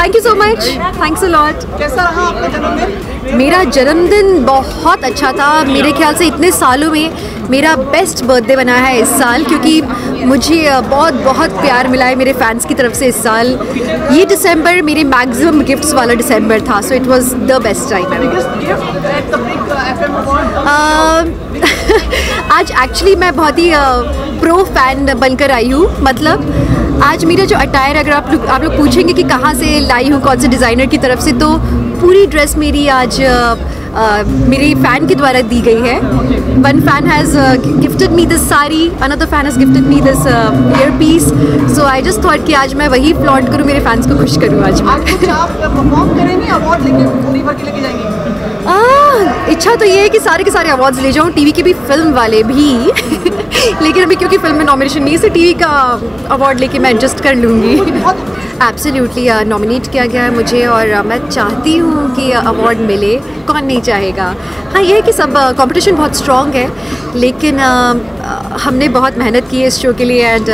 Thank you so much, thanks a lot. कैसा रहा आपका जन्मदिन? मेरा जन्मदिन बहुत अच्छा था। मेरे ख्याल से इतने सालों में मेरा बेस्ट बर्थडे बना है इस साल, क्योंकि मुझे बहुत प्यार मिला है मेरे फैंस की तरफ से इस साल। ये दिसंबर मेरे मैक्सिमम गिफ्ट्स वाला दिसंबर था, so it was the best time ever. आज एक्चुअली मैं बहुत ही प्रो फैन बनकर आई हूँ। मतलब आज मेरा जो अटायर, अगर आप लोग पूछेंगे कि कहाँ से लाई हूँ, कौन से डिज़ाइनर की तरफ से, तो पूरी ड्रेस मेरी आज मेरे फ़ैन के द्वारा दी गई है। One fan has gifted me this sari, another fan has gifted me this earpiece, so I just thought कि आज मैं वही फ्लॉन्ट करूँ, मेरे फैंस को खुश करूँ आज मैं। आप परफॉर्म करेंगे, अवार्ड लेके जाएंगे? इच्छा तो ये है कि सारे के सारे अवार्ड्स ले जाऊँ, टीवी के भी, फिल्म वाले भी लेकिन अभी क्योंकि फिल्म में नॉमिनेशन नहीं है, तो टीवी का अवार्ड लेके मैं एडजस्ट कर लूँगी। एब्सोल्युटली नॉमिनेट किया गया है मुझे, और मैं चाहती हूँ कि अवार्ड मिले, कौन नहीं चाहेगा। हाँ, ये है कि सब कंपटीशन बहुत स्ट्रॉन्ग है, लेकिन हमने बहुत मेहनत की है इस शो के लिए, एंड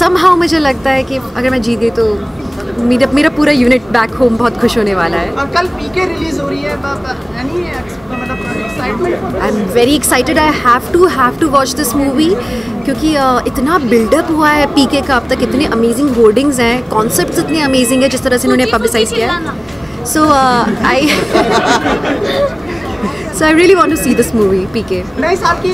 समहाउ मुझे लगता है कि अगर मैं जीत गई तो मेरा पूरा यूनिट बैक होम बहुत खुश होने वाला है। और कल पीके रिलीज हो रही है, I am very excited. I have to watch this movie, क्योंकि इतना बिल्डअप हुआ है पीके का अब तक, इतने अमेजिंग होर्डिंग्स हैं, कॉन्सेप्ट्स इतने अमेजिंग है जिस तरह से इन्होंने पब्लिसाइज किया है। So I really want to see this movie PK. नए साल की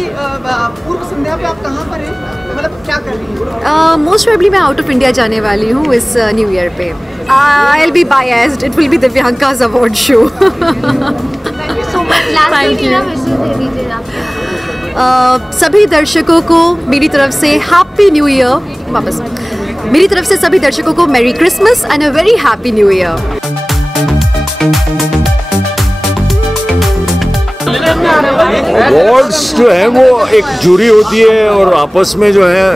पूर्व संध्या पे आप कहाँ पर हैं? मतलब क्या कर रही हैं? मोस्ट प्रोबेबली मैं आउट ऑफ इंडिया जाने वाली हूँ इस न्यू ईयर पे। I will be biased, it will be Divyanka's award show. Thank you. सभी दर्शकों को मेरी तरफ से हैप्पी न्यू ईयर। वापस मेरी तरफ से सभी दर्शकों को merry Christmas and a very happy new year. Awards जो है वो एक जूरी होती है, और आपस में जो है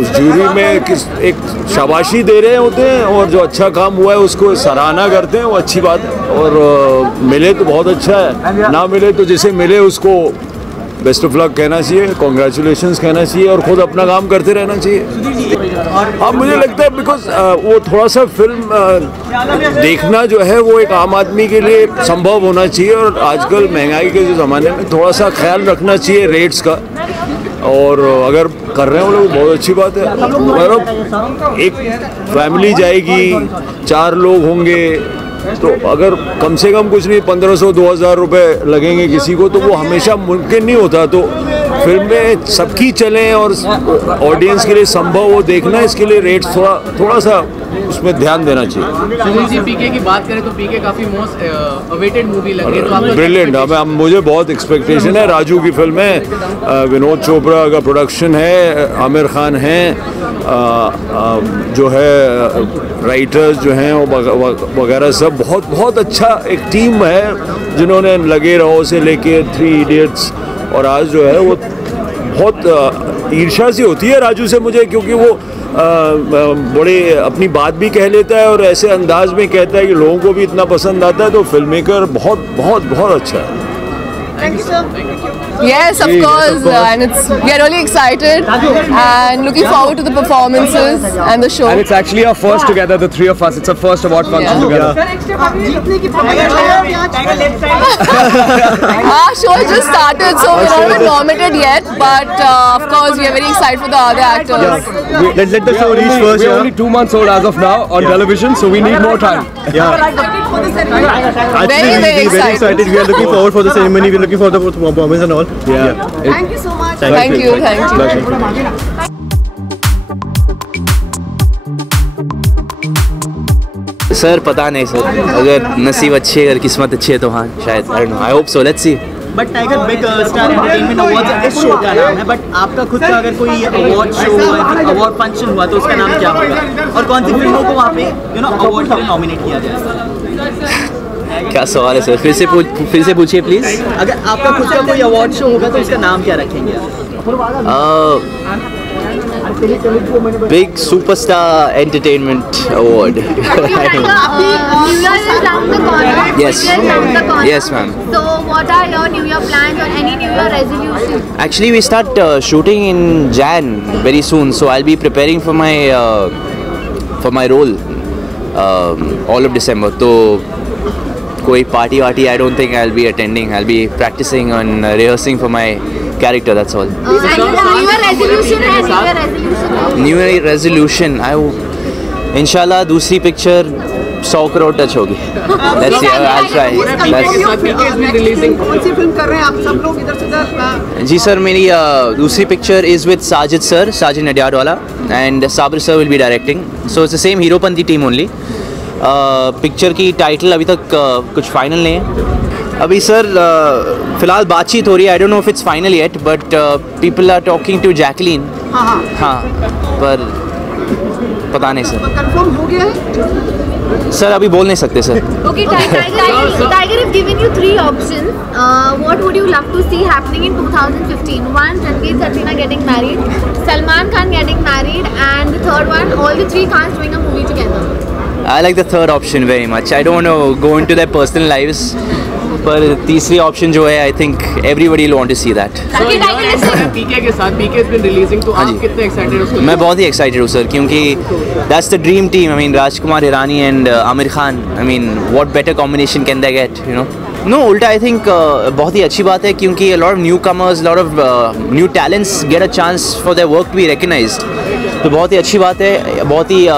उस जूरी में एक शाबाशी दे रहे होते हैं, और जो अच्छा काम हुआ है उसको सराहना करते हैं, वो अच्छी बात है। और मिले तो बहुत अच्छा है, ना मिले तो जिसे मिले उसको बेस्ट ऑफ लक कहना चाहिए, कॉन्ग्रेचुलेशंस कहना चाहिए, और ख़ुद अपना काम करते रहना चाहिए। अब मुझे लगता है बिकॉज वो थोड़ा सा फिल्म देखना जो है वो एक आम आदमी के लिए संभव होना चाहिए, और आजकल महंगाई के जो ज़माने में थोड़ा सा ख्याल रखना चाहिए रेट्स का, और अगर कर रहे हैं वो लोग बहुत अच्छी बात है। मतलब एक फैमिली जाएगी, 4 लोग होंगे, तो अगर कम से कम कुछ नहीं 1500-2000 रुपये लगेंगे किसी को, तो वो हमेशा मुमकिन नहीं होता। तो फिल्में सबकी चलें और ऑडियंस के लिए संभव हो देखना, इसके लिए रेट्स थोड़ा सा उसमें ध्यान देना चाहिए। सुनील जी, पीके की बात करें तो पीके काफ़ी मोस्ट अवेटेड मूवी लगी, तो आपको ब्रिलियंट। मुझे बहुत एक्सपेक्टेशन है। राजू की फिल्म है, विनोद चोपड़ा का प्रोडक्शन है, आमिर खान हैं, जो है राइटर्स जो हैं वगैरह सब बहुत अच्छा एक टीम है जिन्होंने लगे रहो से लेके 3 इडियट्स, और आज जो है वो बहुत ईर्ष्या सी होती है राजू से मुझे, क्योंकि वो बड़े अपनी बात भी कह लेता है और ऐसे अंदाज में कहता है कि लोगों को भी इतना पसंद आता है। तो फिल्म मेकर बहुत अच्छा है। Thank you, sir. Yes, of course, and we are really excited and looking forward to the performances and the show. And it's actually our first together, the 3 of us. It's our first award function together. जीतने की Our show has just started, so we're not even nominated yet. But of course, we are very excited for the other actors. Let's let the show reach first. We're only 2 months old as of now on television, so we need more time. Very excited. We are looking forward for the ceremony. We're looking for the performance and all. Yeah. Thank you so much. Thank you. Sir पता नहीं sir, अगर नसीब अच्छी है, अगर किस्मत अच्छी है तो हाँ शायद। I hope so, let's see. But tiger big star entertainment awards इस शो का नाम है, बट आपका खुद का अगर कोई अवार्ड शो हुआ, अवार्ड फंक्शन हुआ, तो उसका नाम क्या होगा, और कौन सी फिल्मों को वहाँ पे अवार्ड के लिए नॉमिनेट किया जाएगा? क्या सवाल है सर, फिर से पूछिए प्लीज। अगर आपका खुद का कोई अवार्ड शो होगा तो उसका नाम क्या रखेंगे आप? Big Superstar Entertainment Award. Yes. Yes, ma'am. So, what are your New Year plans or any New Year resolutions? Actually, we start shooting in Jan very soon, so I'll be preparing for my role. all of December. तो कोई party वार्टी I don't think I'll be attending. I'll be practicing and rehearsing for my character. That's all. New Year resolution. इंशाल्लाह दूसरी picture 100 crore touch होगी. Let's see. I'll try. कौन सी film कर रहे हैं आप सब लोग इधर से उधर? जी सर, मेरी दूसरी picture is with Sajid sir, Sajid Nadiadwala, and Sabir sir will be directing. So it's the same Heropanti team only. Picture की टाइटल अभी तक कुछ फाइनल नहीं है. अभी सर फ़िलहाल बातचीत हो रही है. I don't know if it's final yet, but people are talking to Jacqueline. हाँ, पर पता नहीं सर. कंफर्म हो गया है सर, अभी बोल नहीं सकते sir. Okay, Tiger have given you 3 options. What would you love to see happening in 2015? One, Ranveer Katrina getting married, Salman Khan getting married, and the third one, all the 3 Khans doing a movie together. I like the third option very much. I don't want to go into their personal lives. पर तीसरी option जो है, I think everybody will want to see that. PK के साथ, पीके has been releasing, तो आप कितने excited हो उसको? मैं बहुत ही एक्साइटेड हूँ सर, क्योंकि that's the dream team. I mean Rajkumar Hirani and Aamir Khan. I mean what better combination can they get, you know. No, उल्टा आई थिंक बहुत ही अच्छी बात है, क्योंकि lot of newcomers, lot of new talents get a chance for their work to be recognised. तो बहुत ही अच्छी बात है, बहुत ही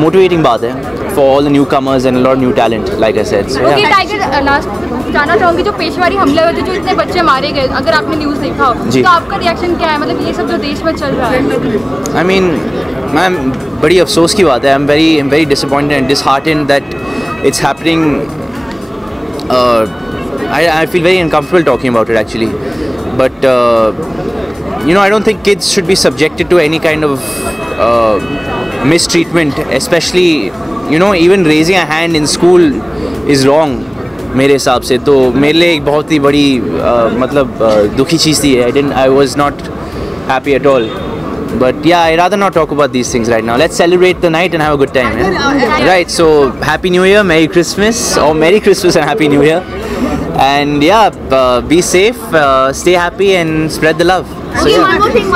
मोटिवेटिंग बात है for all the newcomers and a lot of new talent, like I said. So, okay, Tiger, last जानना चाहूँगी, जो पेशवारी हमले हुए थे, जो इतने बच्चे मारे गए, अगर आपने न्यूज़ देखा हो, तो आपका रिएक्शन क्या है? मतलब ये सब जो देश में चल रहा है. I mean, मैम, बड़ी अफसोस की बात है. I'm very disappointed and disheartened that it's happening. I feel very uncomfortable talking about it actually, but you know, I don't think kids should be subjected to any kind of mistreatment, especially, you know, even raising a hand in school is wrong मेरे हिसाब से. तो मेरे लिए एक बहुत ही बड़ी मतलब दुखी चीज़ थी. I was not happy at all. But yeah, I'd rather not talk about these things right now. Let's celebrate the night and have a good time. Yeah? Right, so Happy New Year, Merry Christmas, or Merry Christmas and Happy New Year. And yeah, be safe, stay happy and spread the love. Okay, one more thing.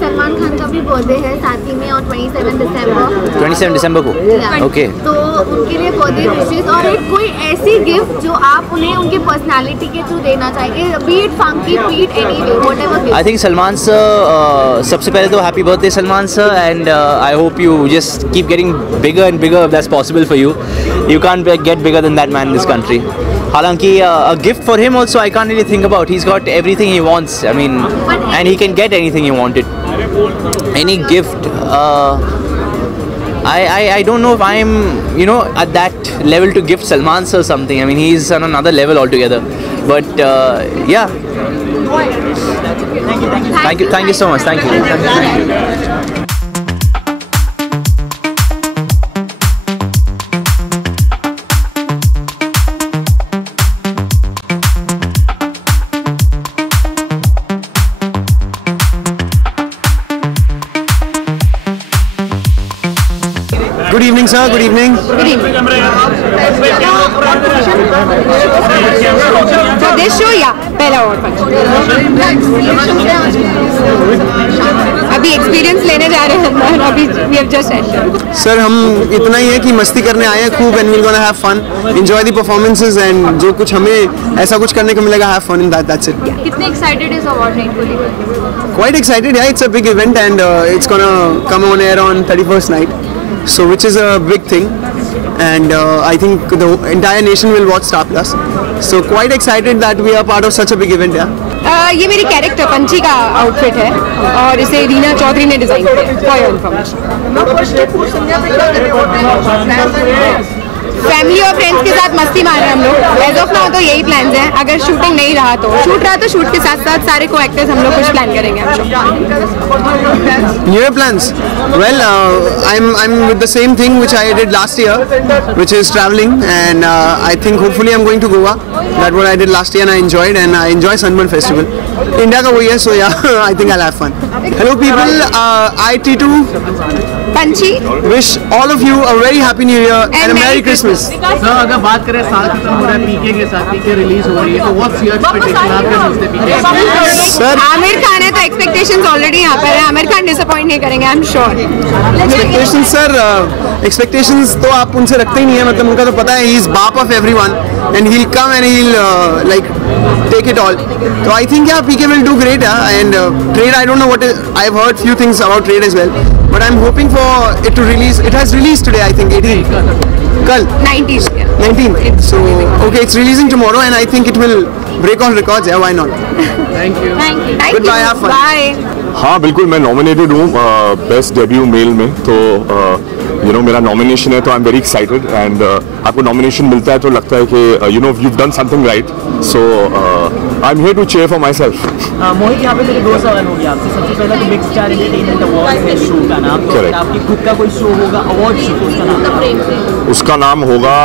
Salman Khan का भी birthday है साथ ही में, और 27 दिसंबर को. Okay. तो उनके लिए बर्थडे विशेस और एक कोई ऐसी गिफ्ट जो आप उन्हें उनके पर्सनालिटी के थ्रू देना चाहेंगे, B it funky, B it anyway, whatever gift. I think Salman sir, सबसे पहले तो happy birthday Salman sir, and I hope you just keep getting bigger and bigger if that's possible for you. You can't get bigger than that man in this country. हालांकि a gift for him also I can't really think about. He's got everything he wants. I mean, and he can get anything he wanted. Any gift. I don't know if I'm, you know, at that level to gift Salman sir something. I mean, he's on another level altogether. But yeah. Thank you so much. Thank you. Good evening, sir. Good evening. Good evening. For this show, yeah, पहला award function. अभी experience लेने जा रहे हैं और अभी we have just entered. Sir, हम इतना ही है कि मस्ती करने आए हैं खूब, and we're gonna have fun, enjoy the performances, and जो कुछ हमें ऐसा कुछ करने को मिलेगा, have fun in that. That's it. कितने एक्साइटेड इस अवार्ड नाइट को लेकर? Quite excited. Yeah, it's a big event, and it's gonna come on air on 31st night. So, which is a big thing, and I think the entire nation will watch Star Plus. So, quite excited that we are part of such a big event. Yeah. ये मेरी character पंची का outfit है और इसे रीना चौधरी ने design किया है. For your information. Family और फ्रेंड्स के साथ मस्ती मार रहे हैं हम लोग. एज ऑफ नाउ तो यही प्लान्स हैं. अगर शूटिंग नहीं रहा तो शूट के साथ साथ सारे को एक्टर्स हम लोग कुछ प्लान करेंगे. New Year plans? Well, I'm with the same thing which I did last year, which is traveling, and I think hopefully I'm going to Goa. That's what I did last year, and I enjoyed, and I enjoy Sunburn Festival. India का वही है, so yeah, I think I'll have fun. Hello people, I T2 Panchi, wish all of you a very happy new year and a merry Christmas. Sir अगर बात करें साल खत्म हो रहा है पीके के साथ, पीके रिलीज हो रही है, तो व्हाट्स योर एक्सपेक्टेशन? आप क्या सोचते हैं पीके? सर आमिर खान है तो एक्सपेक्टेशंस ऑलरेडी यहाँ पर है, आमिर खान डिसअपॉइंट नहीं करेंगे, I am sure. Expectations sir, expectations तो आप उनसे रखते ही नहीं है, मतलब उनका तो पता है ही इज बाप of everyone and he will come and he will like take it all. So I think yeah, PK will do great, and Trade, I don't know what I've heard few things about Trade as well, but I'm hoping for it to release. It has released today, I think 18th. Kal 19th. So okay, it's releasing tomorrow, and I think it will break all records. Yeah, why not? Thank you. Goodbye, have fun. Bye. हाँ बिल्कुल, मैं nominated हूँ best debut mail में, तो you know मेरा nomination है, तो I am very excited. And आपको नॉमिनेशन मिलता है तो लगता है कि you know you done something right, so I am here to cheer for myself. Mohit, यहाँ पे मेरे 2 सवाल हो गए आपसे। सबसे पहला तो बिग स्टार एंटरटेनमेंट अवार्ड है शो का नाम, तो अगर आपकी खुद का कोई शो होगा अवार्ड शो, तो उसका नाम होगा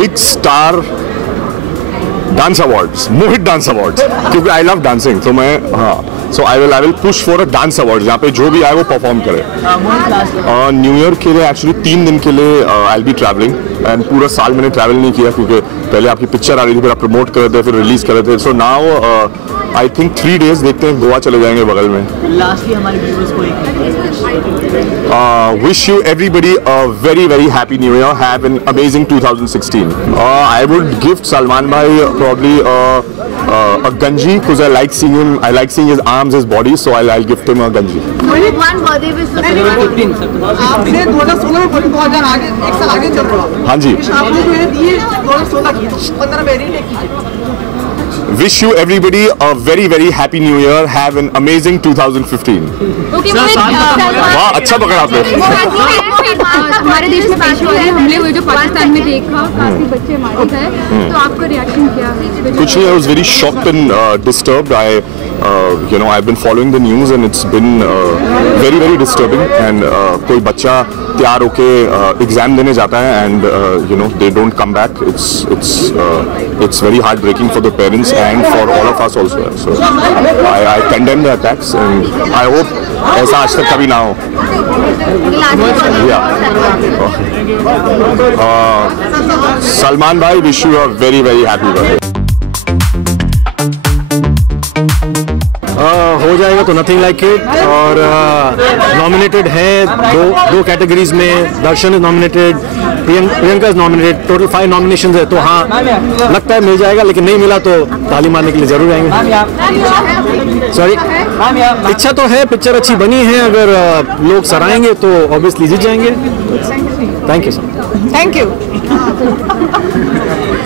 big star dance awards, Mohit dance awards, क्योंकि आई लव डांसिंग, तो मैं so I will push for a dance award जहाँ पे जो भी आए वो परफॉर्म करे। न्यू ईयर के लिए एक्चुअली 3 दिन के लिए आई विल बी ट्रैवलिंग, एंड पूरा साल मैंने ट्रैवल नहीं किया क्योंकि पहले आपकी पिक्चर आ रही थी, फिर आप प्रमोट कर रहे थे, फिर रिलीज कर रहे थे, so now I think 3 days देखते हैं, गोवा चले जाएंगे बगल में। लास्टली हमारे व्यूअर्स को wish you everybody a very very happy new year, have an amazing 2016. I would gift Salman bhai probably a ganji because I like seeing his arms, his body, so I'll gift him a ganji. One birthday wish to आपने 2016 में बोली 2000 आगे 1 साल आगे चल रहा। हाँ जी, आपने जो है दिए 2016 की 15 में नहीं कीजिए। Wish you everybody a very very happy new year, have an amazing 2015. वाह, अच्छा पकड़ा आपने। हमारे देश में पेशवाई हमले हुए जो पाकिस्तान में देखा, काफी बच्चे मारे गए, तो आपका रिएक्शन क्या है? कुछ नहीं, I was very shocked and disturbed. You know, I've been following the news and it's been very very disturbing. And कोई बच्चा तैयार होके एग्जाम देने जाता है and you know they don't come back. It's very heartbreaking for the parents and for all of us also. So I condemn the attacks and I hope ऐसा आज तक कभी ना हो। सलमान भाई, wish you a very very happy birthday. हो जाएगा तो नथिंग लाइक इट, और नॉमिनेटेड है दो कैटेगरीज में। Darshan is nominated, Priyanka is nominated, total 5 nominations है, तो हाँ लगता है मिल जाएगा, लेकिन नहीं मिला तो ताली मारने के लिए जरूर आएंगे। सॉरी, इच्छा तो है, पिक्चर अच्छी बनी है, अगर लोग सराहेंगे तो ऑब्वियसली जीत जाएंगे। Thank you sir. Thank you.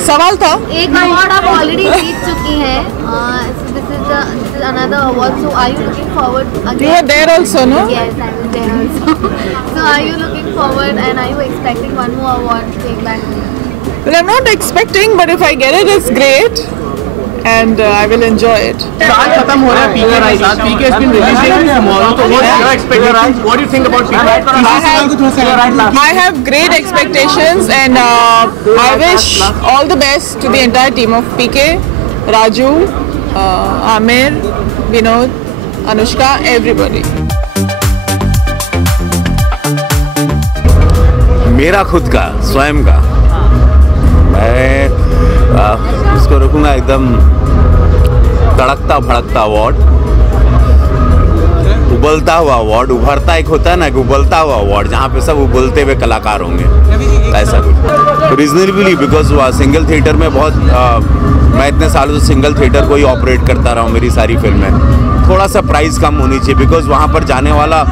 सवाल था, एक अवार्ड आप ऑलरेडी जीत चुकी हैं, this is another award, so are you looking forward again? You were there also, no? Yes, I was there also. So are you looking forward and are you expecting one more award to take back? Well, I'm not expecting, but if I get it, it's great, and I will enjoy it. साल खत्म हो रहा है पीके के साथ, पीके has been releasing tomorrow, so what are your expectations? What do you think about PK? I have great expectations, and I wish all the best to the entire team of PK, Raju, Amir, Vinod, Anushka, everybody. मेरा खुद का स्वयं का, मैं उसको रखूंगा एकदम तड़कता भड़कता award, उबलता हुआ अवार्ड। उभरता एक होता है ना कि उबलता हुआ अवार्ड, जहाँ पे सब उबलते हुए कलाकार होंगे, ऐसा कुछ। रीजनेबली बिकॉज सिंगल थिएटर में बहुत मैं इतने सालों से सिंगल थिएटर को ही ऑपरेट करता रहा हूँ, मेरी सारी फिल्में। थोड़ा सा प्राइस कम होनी चाहिए बिकॉज वहाँ पर जाने वाला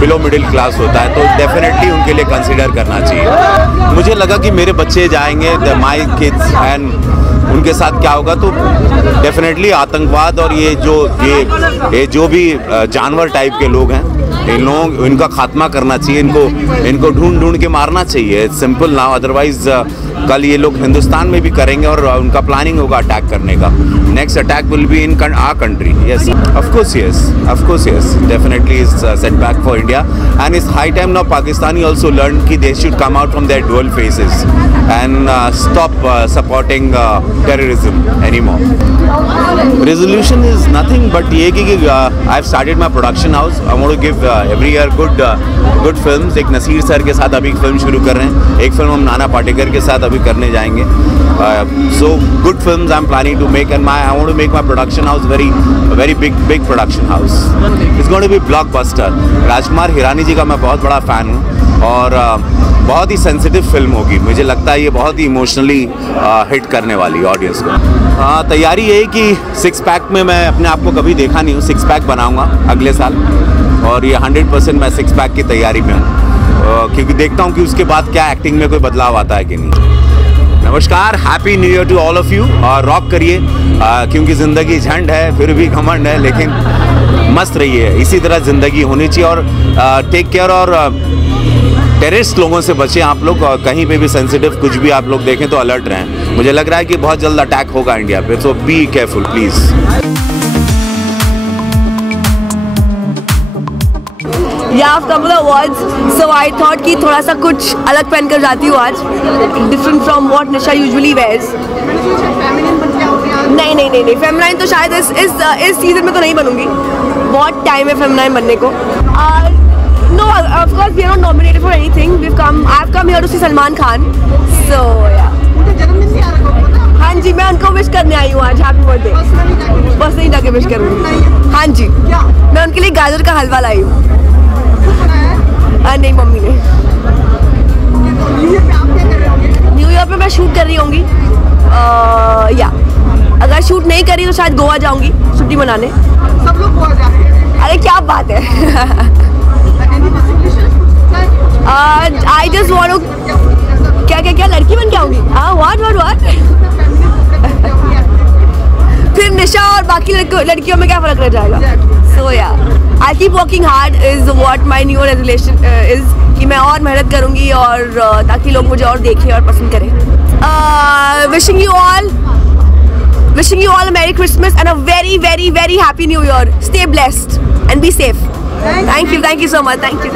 बिलो मिडिल क्लास होता है, तो डेफिनेटली उनके लिए कंसिडर करना चाहिए। मुझे लगा कि मेरे बच्चे जाएंगे, माई किड्स, एंड उनके साथ क्या होगा, तो डेफिनेटली आतंकवाद और ये जो भी जानवर टाइप के लोग हैं, इनका खात्मा करना चाहिए, इनको ढूंढ के मारना चाहिए। इट्स सिंपल नाउ, अदरवाइज कल ये लोग हिंदुस्तान में भी करेंगे और उनका प्लानिंग होगा अटैक करने का. Next attack will be in our country. Yes, of course yes, definitely is setback for India, and it's high time now Pakistani also learn कि they should come out from their dual faces and stop supporting terrorism anymore. Resolution is nothing but ये कि I've started my production house. I want to give every year good films. एक Naseer sir के साथ अभी film शुरू कर रहे हैं, एक फिल्म हम नाना पाटेकर के साथ अभी करने जाएंगे. So good films I'm planning to make, and I want to make my production house very big production house. It's going to be blockbuster. Rajkumar Hirani जी का मैं बहुत बड़ा फ़ैन हूँ और बहुत ही सेंसिटिव फिल्म होगी. मुझे लगता है ये बहुत ही इमोशनली हिट करने वाली ऑडियंस को. तैयारी यही कि 6 पैक में मैं अपने आप को कभी देखा नहीं हूँ. 6 पैक बनाऊँगा अगले साल और ये 100% मैं 6 पैक की तैयारी में हूँ, क्योंकि देखता हूँ कि उसके बाद क्या एक्टिंग में कोई बदलाव आता है कि नहीं. नमस्कार, happy new year to all of you. और रॉक करिए, क्योंकि ज़िंदगी झंड है फिर भी घमंड है, लेकिन मस्त रहिए. इसी तरह ज़िंदगी होनी चाहिए. और टेक केयर, और टेररिस्ट लोगों से बचें आप लोग. कहीं पे भी सेंसिटिव कुछ भी आप लोग देखें तो अलर्ट रहें. मुझे लग रहा है कि बहुत जल्द अटैक होगा इंडिया पे, तो be careful please. I've come for the awards, so I thought कि थोड़ा सा कुछ अलग पहन कर जाती हूँ आज, different from what Nisha usually wears. नहीं, फेमिनाइन तो शायद इस सीजन में तो नहीं बनूंगी. बहुत टाइम है फेमिनाइन बनने को. No, of course we are not nominated for anything. I've come here to see Salman Khan. So yeah. हाँ जी, मैं उनको विश करने आई हूँ आज. Happy birthday. बस नहीं जाके विश करूँगी. हाँ जी, मैं उनके लिए गाजर का हलवा लाई हूँ. नहीं, मम्मी ने. न्यू ईयर पे मैं शूट कर रही होंगी. या अगर शूट नहीं करी तो शायद गोवा जाऊंगी छुट्टी मनाने. सब लोग गोवा जाते हैं. अरे क्या बात है. आई जस्ट वांट टू क्या लड़की बन के आऊंगी. व्हाट फिर निशा और बाकी लड़कियों में क्या फर्क रह जाएगा. सो या I keep working hard is what my new resolution is, कि मैं और मेहनत करूंगी और ताकि लोग मुझे और देखें और पसंद करें. Wishing you all a Merry Christmas and a very happy New Year. Stay blessed and be safe. Thank you so much. Thank you.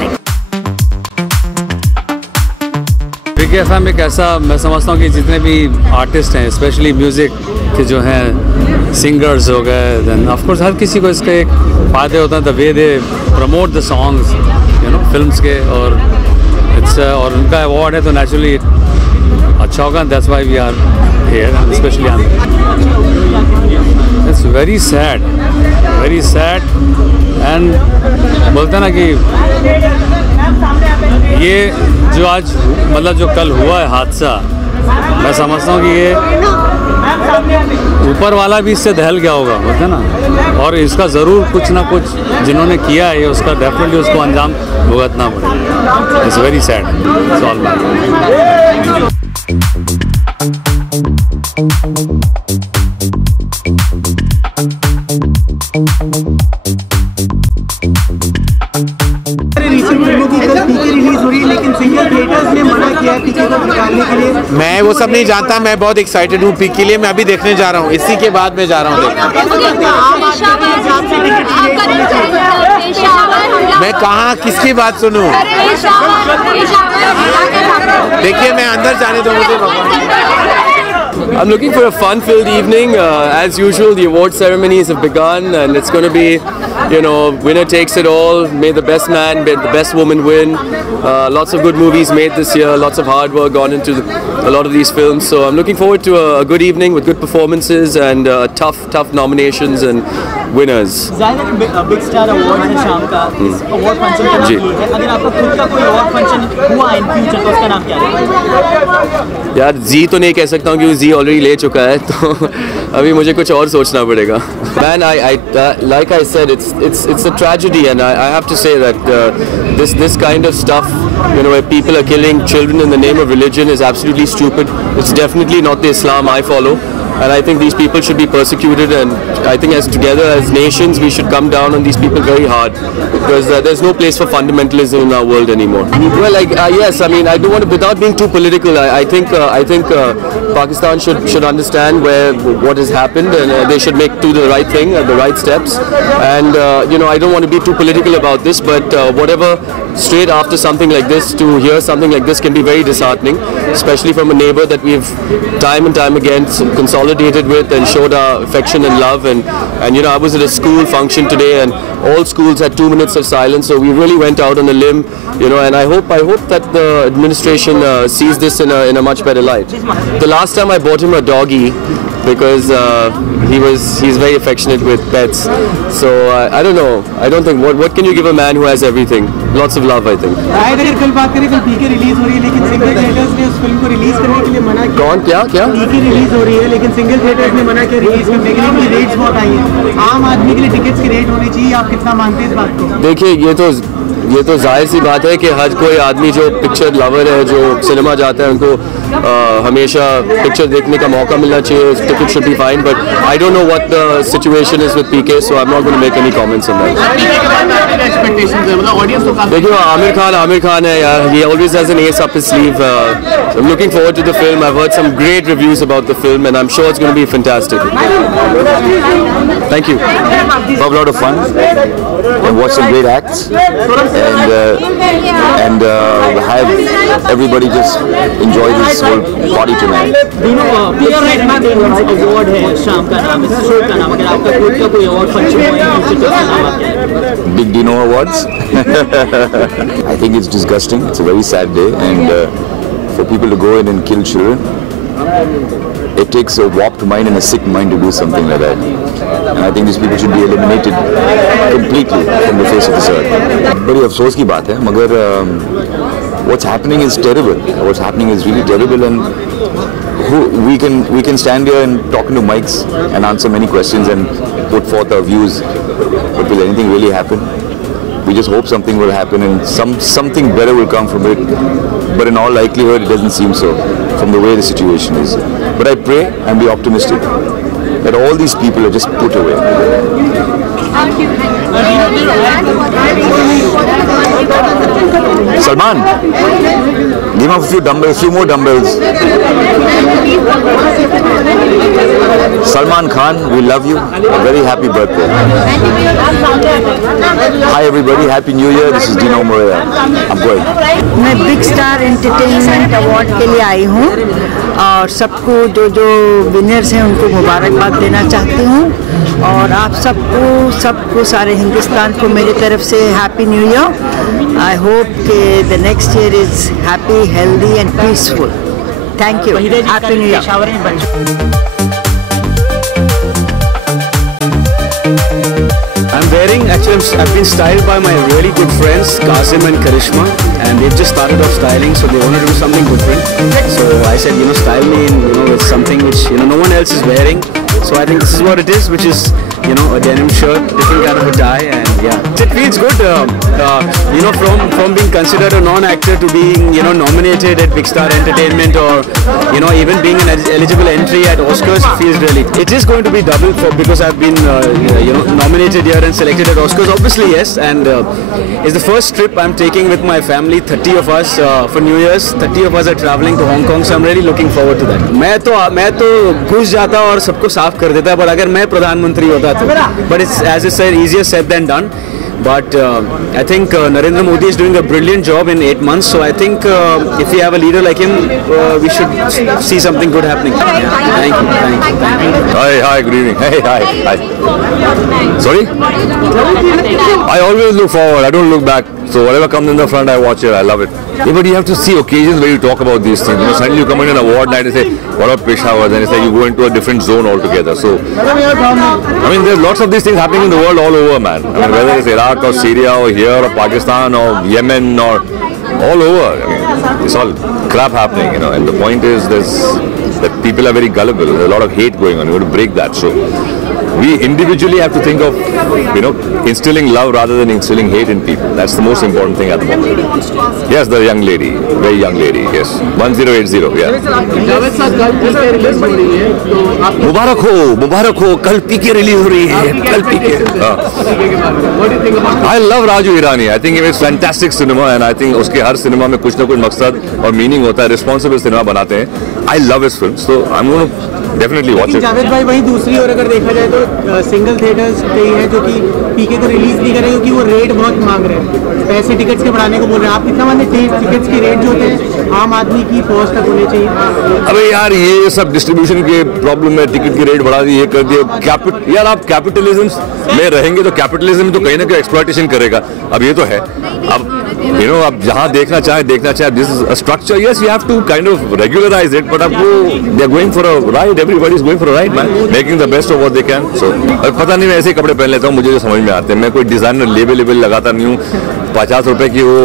PK FM एक ऐसा, मैं समझता हूँ कि जितने भी आर्टिस्ट हैं, स्पेशली म्यूज़िक के जो हैं, सिंगर्स हो गए, देन ऑफ कोर्स हर किसी को इसके एक फ़ायदे होते हैं. The way they promote the songs, films के, और और उनका अवार्ड है तो नेचुरली अच्छा होगा. That's why we are here, specially I am. It's very sad and बोलते हैं ना कि ये जो आज मतलब जो कल हुआ है हादसा, मैं समझता हूँ कि ये ऊपर वाला भी इससे दहल गया होगा, बोलते हैं ना. और इसका ज़रूर कुछ ना कुछ जिन्होंने किया है उसका डेफिनेटली उसको अंजाम भुगतना पड़ेगा. It's very sad. It's all bad. मैं वो सब नहीं जानता. मैं बहुत एक्साइटेड हूँ पीक के लिए. मैं अभी देखने जा रहा हूँ, इसी के बाद मैं जा रहा हूँ मैं कहाँ किसकी बात सुनूं. देखिए, मैं अंदर जाने दो मुझे. I'm looking for a fun-filled evening. As usual, the award ceremonies have begun, and it's going to be, winner takes it all. May the best man, may the best woman win. Lots of good movies made this year. Lots of hard work gone into a lot of these films. So I'm looking forward to a good evening with good performances and tough nominations and winners. Big star award है शाम का. इस award function का नाम ये है. अगर आपका खुद का कोई अवार्ड फंक्शन हुआ इन फ्यूचर तो उसका नाम क्या है? यार, जी तो नहीं कह सकता हूँ क्योंकि जी ऑलरेडी ले चुका है, तो अभी मुझे कुछ और सोचना पड़ेगा. Man, like I said, it's a tragedy, and I have to say that this kind of stuff, where people are killing children in the name of religion, is absolutely stupid. It's definitely not the Islam I follow. and I think these people should be persecuted, and I think as together as nations we should come down on these people very hard, because there's no place for fundamentalism in our world anymore. Well, yes, I mean, I don't want to, without being too political, I think Pakistan should understand what has happened, and they should do the right thing, the right steps. And I don't want to be too political about this, but whatever, straight after something like this, to hear something like this can be very disheartening, especially from a neighbor that we've time and time again consolidated with and showed our affection and love. And I was at a school function today, and all schools had 2 minutes of silence, so we really went out on a limb, and I hope that the administration sees this in a much better light. The last time I bought him a doggy, because he's very affectionate with pets, so I don't know. I don't think, what can you give a man who has everything? Lots of love, I think. अगर कल बात करें, कल पीके release हो रही है, लेकिन single theatres ने उस फिल्म को रिलीज करने के लिए मना किया। कौन क्या पीके रिलीज हो रही है, लेकिन सिंगल थिएटर्स ने मना किया रिलीज करने के लिए, क्योंकि रेट्स बहुत आई हैं। आम आदमी के लिए टिकट्स की रेट होनी चाहिए, आप कितना मानते हैं इस बात को? देखिए, ये तो जाहिर सी बात है कि हर कोई आदमी जो पिक्चर लवर है, जो सिनेमा जाता है, उनको हमेशा पिक्चर देखने का मौका मिलना चाहिए. Ticket should be fine, but I don't know what the situation is with PK, so I'm not going to make any comments on that. देखिए, आमिर खान है यार. He always has an ace up his sleeve. I'm looking forward to the film. I've heard some great reviews about the film, and I'm sure it's going to be fantastic. Thank you. Have a lot of fun and watch some great acts, and have everybody just enjoy this whole party tonight. Award है शाम का नाम है, show का नाम, अगर आपका खुद का कोई अवार्ड फंक्शन हुआ है, Big Dino Awards. I think it's disgusting. It's a very sad day, and for people to go in and kill children, it takes a warped mind and a sick mind to do something like that. And I think these people should be eliminated completely from the face of this earth. बड़ी अफसोस की बात है, मगर what's happening is terrible. What's happening is really terrible, and we can stand here and talk into mics and answer many questions and put forth our views. But will anything really happen? We just hope something will happen and something better will come from it. But in all likelihood, it doesn't seem so from the way the situation is. But I pray and be optimistic that all these people are just put away. Salman, give him a few more dumbbells. Salman Khan, we love you. A very happy birthday. Hi everybody, Happy New Year. This is Dino Morea. I'm going. मैं big star entertainment award के लिए आई हूँ और सबको जो winners हैं उनको मुबारकबाद देना चाहती हूँ, और आप सबको सारे हिंदुस्तान को मेरी तरफ से happy new year. I hope कि the next year is happy, healthy and peaceful. Thank you. Happy new year. I've been styled by my really good friends Qasim and Karishma, and they've just started off styling, so they wanted to do something different. So I said, style me in, with something which no one else is wearing. So I think this is what it is, which is a denim shirt, different kind of a tie, and yeah, it feels good. From being considered a non-actor to being nominated at Big Star Entertainment, or even being an eligible entry at Oscars, it feels really. It is going to be double because I've been nominated here and selected at Oscars. Obviously yes, and it's the first trip I'm taking with my family. 30 of us for New Year's. 30 of us are traveling to Hong Kong, so I'm really looking forward to that. मैं तो घुस जाता और सबको साफ कर देता, but अगर मैं प्रधानमंत्री होता तो, but it's, as I said, easier said than done. But I think Narendra Modi is doing a brilliant job in 8 months. So I think if we have a leader like him, we should see something good happening. Yeah. Thank you. Hi, good evening. Hey, hi. Sorry? I always look forward. I don't look back. So whatever comes in the front, I watch it. I love it. Yeah, but you have to see occasions where you talk about these things. Suddenly you come in an award night and say, what about Peshawar? And it's like you go into a different zone altogether. So, there's lots of these things happening in the world all over, man. Whether it's Iraq or Syria or here or Pakistan or Yemen or all over. It's all crap happening, And the point is that people are very gullible. There's a lot of hate going on. You have to break that. So we individually have to think of, you know, instilling love rather than instilling hate in people. That's the most important thing at the moment. Yes, the young lady, very young lady. Yes, 1080. Yeah. मुबारक हो, कल पीके release हो रही है, कल पीके. I love Raju Hirani. I think he makes fantastic cinema, and I think उसके हर cinema में कुछ ना कुछ मकसद और मीनिंग होता है. रिस्पॉन्सिबल सिनेमा बनाते हैं. I love his films, so I'm going to definitely watch it. Javed भाई, वहीं दूसरी ओर अगर देखा जाए तो सिंगल थिएटर्स कई हैं जो कि पीके को रिलीज नहीं कर रहे क्योंकि वो रेट बहुत मांग रहे हैं, पैसे टिकट्स के बढ़ाने को बोल रहे हैं. आप कितना मानते हैं टिकट्स के रेट जो होते हैं आम आदमी की पहुंच तक होने चाहिए? अबे यार, ये सब डिस्ट्रीब्यूशन के प्रॉब्लम है. टिकट की रेट बढ़ा दी, ये कर दिया. यार आप कैपिटलिज्म में रहेंगे तो कैपिटलिज्म तो कहीं ना कहीं एक्सप्लॉयटेशन करेगा. अब ये तो है. अब you know, आप जहाँ देखना चाहे this is a structure. Yes, you have to kind of regularise it, but आपको they are going for a ride. Everybody is going for a ride, man, making the best of what they can. So पता नहीं, मैं ऐसे ही कपड़े पहन लेता हूँ, मुझे जो समझ में आते हैं. मैं कोई डिजाइनर लेबल लगाता नहीं हूँ. 50 रुपए की हो,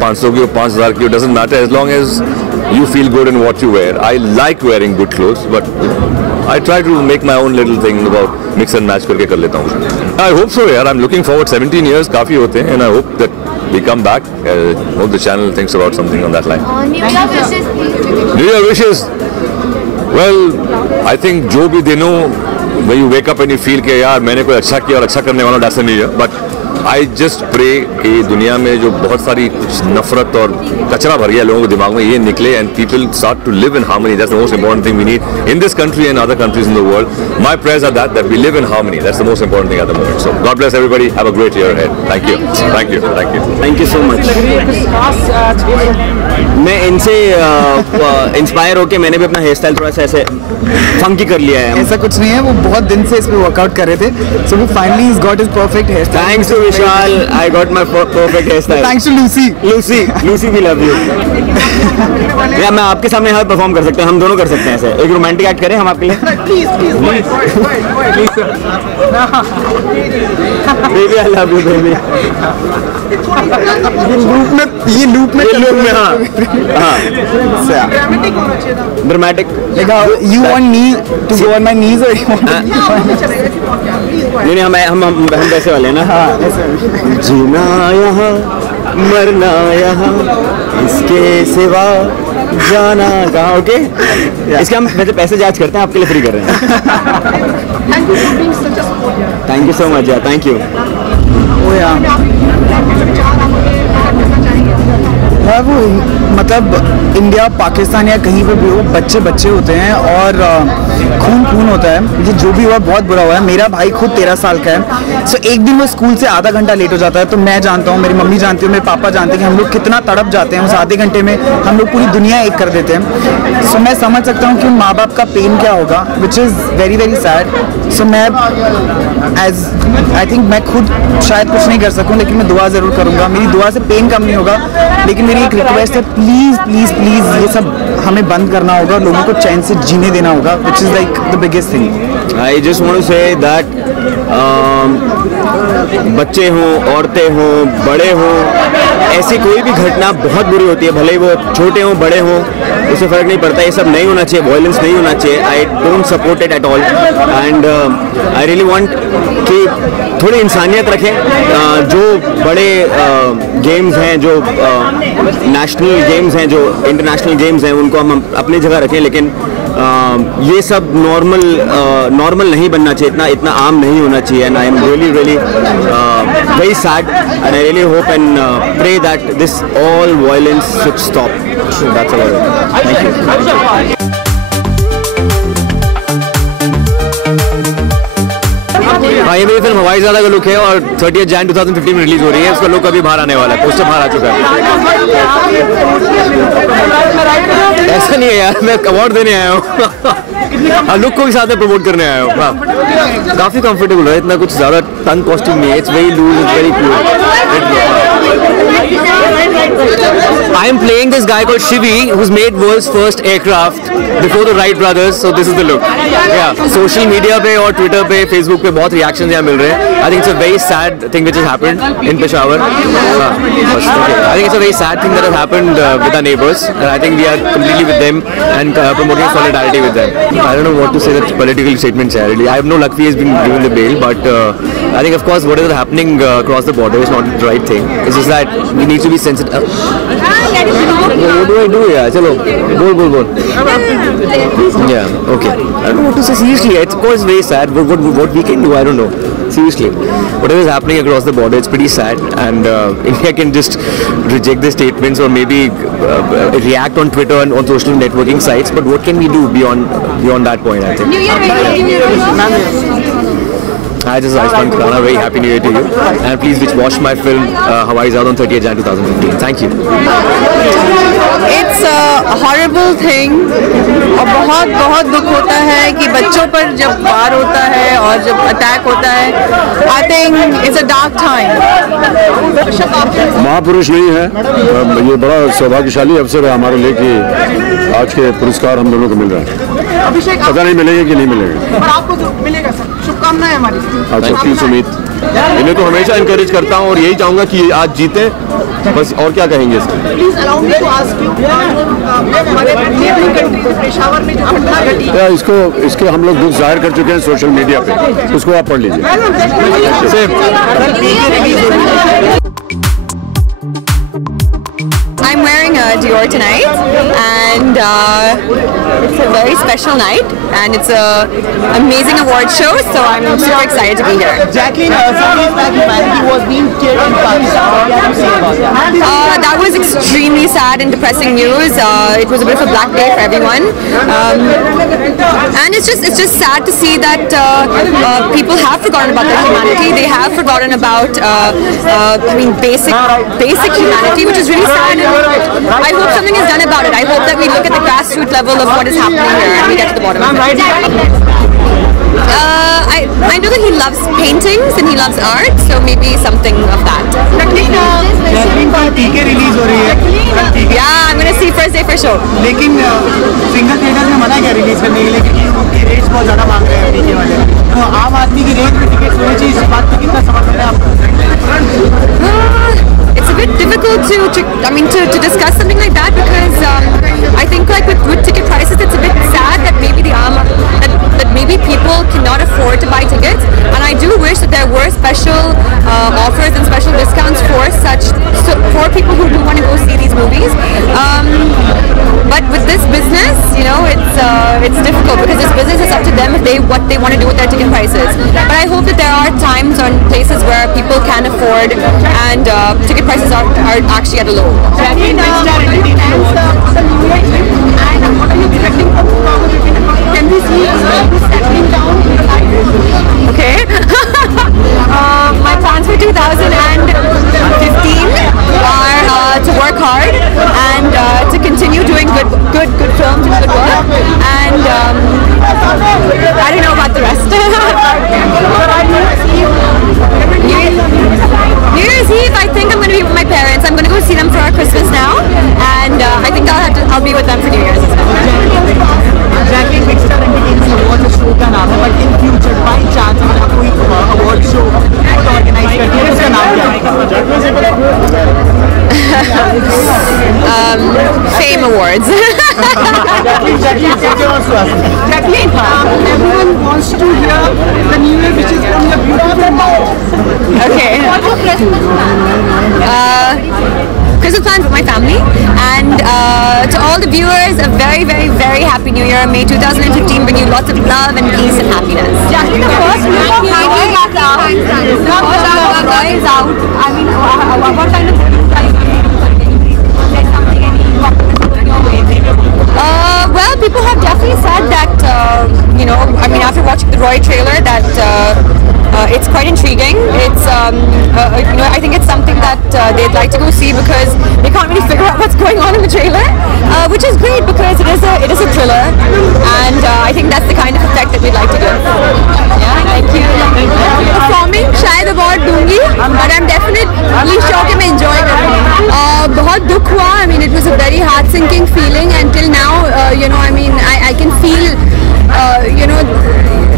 500 की हो, 5000 की हो, doesn't matter as long as you feel good in what you wear. I like wearing good clothes, but I try to make my own little thing about mix and match करके कर लेता हूँ. I hope so, यार. I'm looking forward. 17 years काफी होते हैं, and I hope that we come back. Hope the channel thinks about something on that line. New Year wishes. New Year wishes. Well, I think जो भी दिन हो, when you wake up and you feel कि यार मैंने कोई अच्छा किया और अच्छा करने वाला, that's a new year. But I just pray कि दुनिया में जो बहुत सारी कुछ नफरत और कचरा भर गया लोगों के दिमाग में, ये निकले and people start to live in harmony. That's the most important thing we need in this country and other countries in the world. My prayers are that we live in harmony. That's the most important thing at the moment. So God bless everybody. Have a great year ahead. Thank you. Thank you. Thank you. Thank you so much. मैं इनसे inspire होके मैंने भी अपना hair style थोड़ा सा ऐसे funky कर लिया है. ऐसा कुछ नहीं है, वो बहुत दिन से इस पे वर्कआउट कर रहे थे. So we finally he's got his perfect hairstyle. Thanks to Vishal, I got my perfect hairstyle. Thanks to Lucy, we love you. या मैं आपके सामने यहाँ परफॉर्म कर सकते हैं, हम दोनों कर सकते हैं ऐसे. एक रोमांटिक एक्ट करें हम आपके लिए. Baby, I love you, baby. ये लूप में हाँ. Dramatic. You want me to go on my knees or you want? नहीं, हम वैसे वाले हैं ना. हाँ, जीना यहाँ, मरना यहाँ, इसके सिवा जाना कहाँ. ओके, इसके हम वैसे पैसे चार्ज करते हैं, आपके लिए फ्री कर रहे हैं. थैंक यू सो मच यार. Thank you. वो मतलब इंडिया, पाकिस्तान या कहीं पे भी हो, बच्चे होते हैं और खून होता है. ये जो भी हुआ बहुत बुरा हुआ है. मेरा भाई खुद 13 साल का है. सो एक दिन वो स्कूल से आधा घंटा लेट हो जाता है, तो मैं जानता हूँ, मेरी मम्मी जानती है, मेरे पापा जानते हैं कि हम लोग कितना तड़प जाते हैं. उस आधे घंटे में हम लोग पूरी दुनिया एक कर देते हैं. सो मैं समझ सकता हूँ कि माँ बाप का पेन क्या होगा, which is very very sad. So मैं आई थिंक मैं खुद शायद कुछ नहीं कर सकूँ, लेकिन मैं दुआ ज़रूर करूँगा. मेरी दुआ से पेन कम नहीं होगा, लेकिन मेरी एक रिक्वेस्ट है, प्लीज़ प्लीज़ प्लीज़ ये सब हमें बंद करना होगा. लोगों को चैन से जीने देना होगा, which is like the biggest thing. I just want to say that बच्चे हों, औरतें हों, बड़े हों, ऐसी कोई भी घटना बहुत बुरी होती है, भले ही वो छोटे हों बड़े हों, उससे फ़र्क नहीं पड़ता. ये सब नहीं होना चाहिए, वायलेंस नहीं होना चाहिए. I don't support it at all, and I really want कि थोड़ी इंसानियत रखें. जो बड़े गेम्स हैं, जो नेशनल गेम्स हैं, जो इंटरनेशनल गेम्स हैं, उनको हम अपनी जगह रखें, लेकिन ये सब नॉर्मल नहीं बनना चाहिए, इतना आम नहीं होना चाहिए. And I am really very sad, and I really hope and pray that this all violence should stop. That's all. Thank you. हाँ, ये मेरी फिल्म हवाई ज़्यादा का लुक है और 30 जनवरी 2015 में रिलीज हो रही है. उसका लुक अभी बाहर आने वाला है, पोस्टर बाहर आ चुका है. ऐसा नहीं है यार, मैं अवार्ड देने आया हूँ. लुक को भी साथ में प्रमोट करने आया हूँ. काफ़ी कंफर्टेबल है, इतना कुछ ज़्यादा टंग कॉस्ट्यूम नहीं है. It's very loose, it's very cute. I am playing this guy called Shivi, who's made world's first aircraft before the Wright brothers. So this is the look. Yeah, social media पे और Twitter पे, Facebook पे बहुत reactions यहाँ मिल रहे हैं. I think it's a very sad thing which has happened in Peshawar. I think it's a very sad thing that has happened with our neighbours, and I think we are completely with them and promoting solidarity with them. I don't know what to say. That political statement, really. I have no luck. He has been given the bail, but I think, of course, whatever is happening across the border is not the right thing. It's just that we need to be sensitive. What do I do? Yeah, chalo, bol. Yeah, okay. I don't know what to say. Seriously, it's of course very sad. What we can do, I don't know. Seriously, whatever is happening across the border, it's pretty sad, and India can just reject the statements or maybe react on Twitter and on social networking sites. But what can we do beyond that point? I think. Hi, this is Ayushmann Khurrana. Very happy New Year to you, and please watch my film Hawai Zaad on 30th Jan 2015. Thank you. It's a horrible thing और बहुत दुख होता है कि बच्चों पर जब वार होता है और जब अटैक होता है. I think it's a dark time. महापुरुष नहीं है, ये बड़ा सौभाग्यशाली अवसर है हमारे लिए कि आज के पुरस्कार हम दोनों को मिल रहे हैं. पता नहीं मिलेंगे कि नहीं मिलेंगे. पर आपको मिलेगा सर, शुभकामनाएं हमारी. अच्छा, प्लीज सुमित, इन्हें तो हमेशा इनकरेज करता हूँ और यही चाहूँगा कि आज जीते, बस. और क्या कहेंगे इसके? Please allow me to ask you, हमारे नेबरिंग कंट्री पेशावर में जो घटना घटी है, इसके हम लोग दुख जाहिर कर चुके हैं सोशल मीडिया पे, उसको आप पढ़ लीजिए. I'm wearing a Dior tonight, and it's a very special night, and it's a amazing award show, so I'm super excited to be here. Jacqueline, some days back humanity was being killed in Pakistan. What do you have to say about that? That was extremely sad and depressing news. It was a bit of a black day for everyone, and it's just sad to see that people have forgotten about their humanity. They have forgotten about basic humanity, which is really sad. And I hope something is done about it. I hope that we look at the grassroots level of what is happening here and we get to the bottom of it. I know that he loves paintings and he loves art, so maybe something of that. Yeah, I'm gonna see first day for sure. लेकिन single theatre में मना क्या release करने के लिए, क्योंकि उनकी rates बहुत ज़्यादा मांग रहे हैं पीके वाले. तो आम आदमी की रेट में टिकट होनी चाहिए, इस बात पर कितना समर्थन है आपको? It's a bit difficult to discuss something like that, because I think like with ticket prices, it's a bit sad that maybe that maybe people cannot afford to buy tickets, and I do wish that there were special offers and special discounts for people who do want to go see these movies. But with this business, it's difficult, because this business is up to them what they want to do with their ticket prices. But I hope that there are times or places where people can afford, and ticket prices are actually at a low. Can we see settling down? Okay. My plans for 2015 are to work hard and to continue doing good films and good work. And I don't know about the rest. New Year's Eve, I think I'm going to be with my parents. I'm going to go see them for our Christmas now, and I think I'll be with them for New Year's as well. Jacqueline, Big Star Entertainment Awards show का नाम है, but in future by chance अगर आप कोई award show organise करती है, उसका नाम क्या है? Fame Awards. Jacqueline, everyone wants to hear the new year which is from your beautiful mouth. Okay. Christmas plans with my family, and to all the viewers, a very, very, very happy New Year. May 2015 bring you lots of love and peace and happiness. Jacqueline, the first look of Hawai is out. I mean, what kind of well, people have definitely said that, after watching the Roy trailer, that it's quite intriguing. It's, I think it's something that they'd like to go see, because they can't really figure out what's going on in the trailer, which is great, because it is a thriller, and I think that's the kind of effect that we'd like to give. Yeah, thank you. Performing, शायद award दूंगी, but I'm definitely sure कि मैं enjoy करूँगी. बहुत दुख हुआ. I mean, it was a very heart-sinking feeling, and till now, I can feel,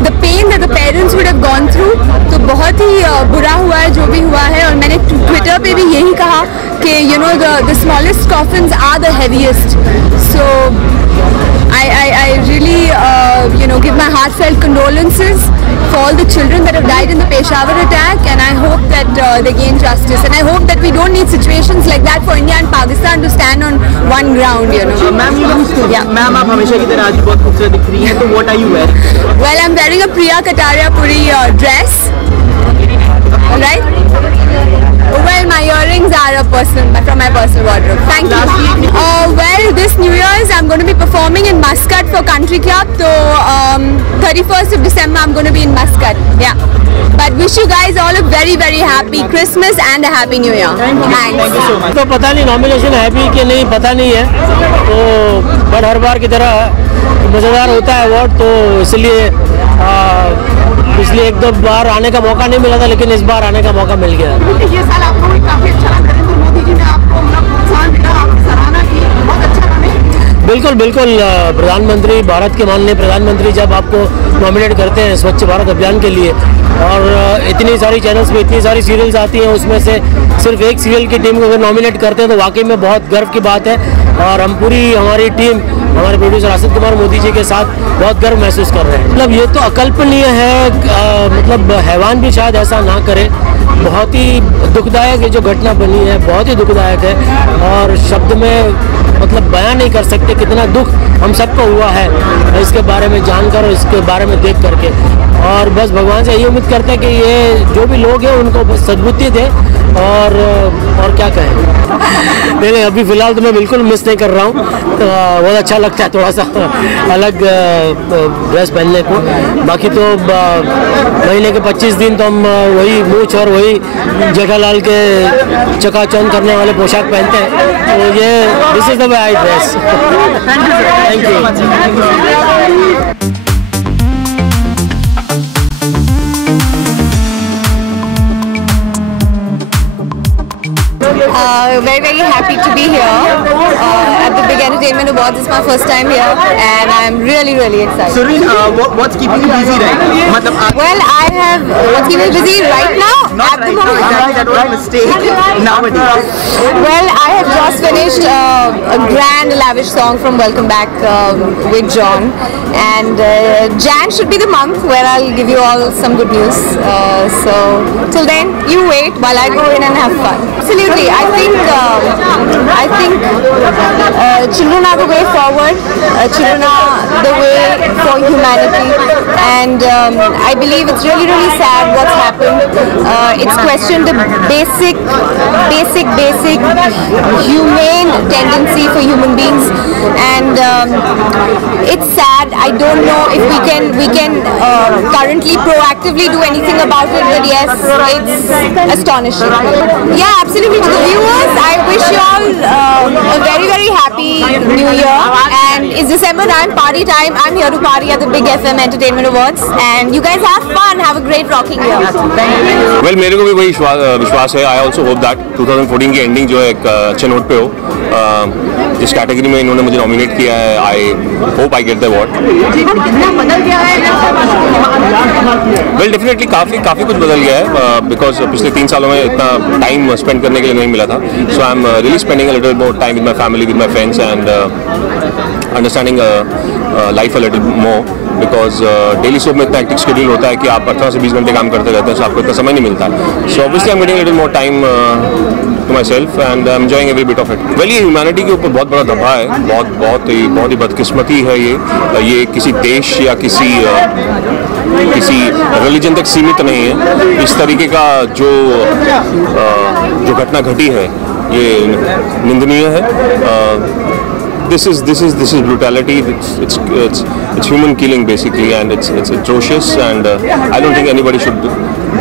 the pain that the parents would have gone through. तो बहुत ही बुरा हुआ है जो भी हुआ है, और मैंने ट्विटर पे भी यही कहा कि you know the smallest coffins are the heaviest. So I really you know give my heartfelt condolences for all the children that have died in the Peshawar attack, and I hope that they gain justice, and I hope that we don't need situations like that for India and Pakistan to stand on one ground, you know. Ma'am आप हमेशा की तरह आज बहुत खूबसूरत दिख रही हैं, तो what are you wearing? Well, I'm wearing a Priya Kataria Puri dress. All right. Well, my earrings are from my personal wardrobe. Thank you. Well, this New Year's I'm going to be performing in Muscat for Country Club. So 31st of December I'm going to be in Muscat. Yeah. But wish you guys all a very very happy Christmas and a happy New Year. Thanks. तो पता नहीं nomination है भी कि नहीं, पता नहीं है, तो बट हर बार की तरह मज़ेदार होता है अवार्ड, तो इसलिए पिछले एक दो बार आने का मौका नहीं मिला था, लेकिन इस बार आने का मौका मिल गया। ये साल आपको काफी अच्छा लगा, नरेंद्र मोदी जी ने आपको प्रोत्साहन दिया, आपकी सराहना की, बहुत अच्छा लगा। बिल्कुल बिल्कुल, प्रधानमंत्री, भारत के माननीय प्रधानमंत्री जब आपको नॉमिनेट करते हैं स्वच्छ भारत अभियान के लिए, और इतनी सारी चैनल्स पे इतनी सारी सीरियल्स आती हैं, उसमें से सिर्फ एक सीरियल की टीम को अगर नॉमिनेट करते हैं तो वाकई में बहुत गर्व की बात है। और हम पूरी हमारी टीम हमारे प्रोड्यूसर आसिफ कुमार मोदी जी के साथ बहुत गर्व महसूस कर रहे हैं। मतलब ये तो अकल्पनीय है, मतलब हैवान भी शायद ऐसा ना करे। बहुत ही दुखदायक ये जो घटना बनी है, बहुत ही दुखदायक है, और शब्द में मतलब बयान नहीं कर सकते कितना दुख हम सबको हुआ है इसके बारे में जानकर और इसके बारे में देख करके। और बस भगवान से यही उम्मीद करते हैं कि ये जो भी लोग हैं उनको बस सद्बुद्धि दे, और क्या कहें। नहीं, अभी फ़िलहाल तो मैं बिल्कुल मिस नहीं कर रहा हूँ, तो बहुत अच्छा लगता है थोड़ा सा अलग ड्रेस पहनने को। बाकी तो महीने के 25 दिन तो हम वही मूछ और वही जेठालाल के चकाचौंध करने वाले पोशाक पहनते हैं, तो ये this is the way I dress. Thank you. Very very happy to be here at the Big Entertainment Awards. It's my first time here, and I'm really really excited. Sureen, what's keeping you busy right now? Well, I have what's keeping me busy right now at the moment. That was a mistake nowadays. Well, I have just finished a grand lavish song from Welcome Back with John, and Jan should be the month where I'll give you all some good news. So till then, you wait while I go in and have fun. Absolutely, I think children are the way forward. Children are the way for humanity, and I believe it's really really sad what's happened. It's questioned the basic humane tendency for human beings, and it's sad. I don't know if we can currently proactively do anything about it, but yes, it's astonishing. Yeah, absolutely. To the viewers, I wish you all a very very happy New Year, and it's December 9th, party time. I'm here to party at the Big FM Entertainment Awards, and you guys have fun, have a great rocking year. Well, मेरे को भी वही विश्वास है। I also hope that 2014 की ending जो है एक अच्छे नोट पे हो। जिस कैटेगरी में इन्होंने मुझे नॉमिनेट किया है, I hope I get the award. Well definitely काफ़ी कुछ बदल गया है, बिकॉज पिछले 3 सालों में इतना टाइम स्पेंड करने के लिए नहीं मिला था। So I am really spending a little more time with my family, with my friends, and understanding life a little more, because daily soap में इतना एक्टिव शेड्यूल होता है कि आप 18 से 20 घंटे काम करते रहते हैं, सो आपको इतना समय नहीं मिलता। So obviously I am getting a little more time to myself and I'm enjoying every bit of it. Well, ये ह्यूमैनिटी के ऊपर बहुत बड़ा दबाव है, बहुत ही बदकिस्मती है ये किसी देश या किसी रिलीजन तक सीमित नहीं है। इस तरीके का जो घटना घटी है ये निंदनीय है। This is brutality. It's human killing basically, and it's atrocious. And I don't think anybody should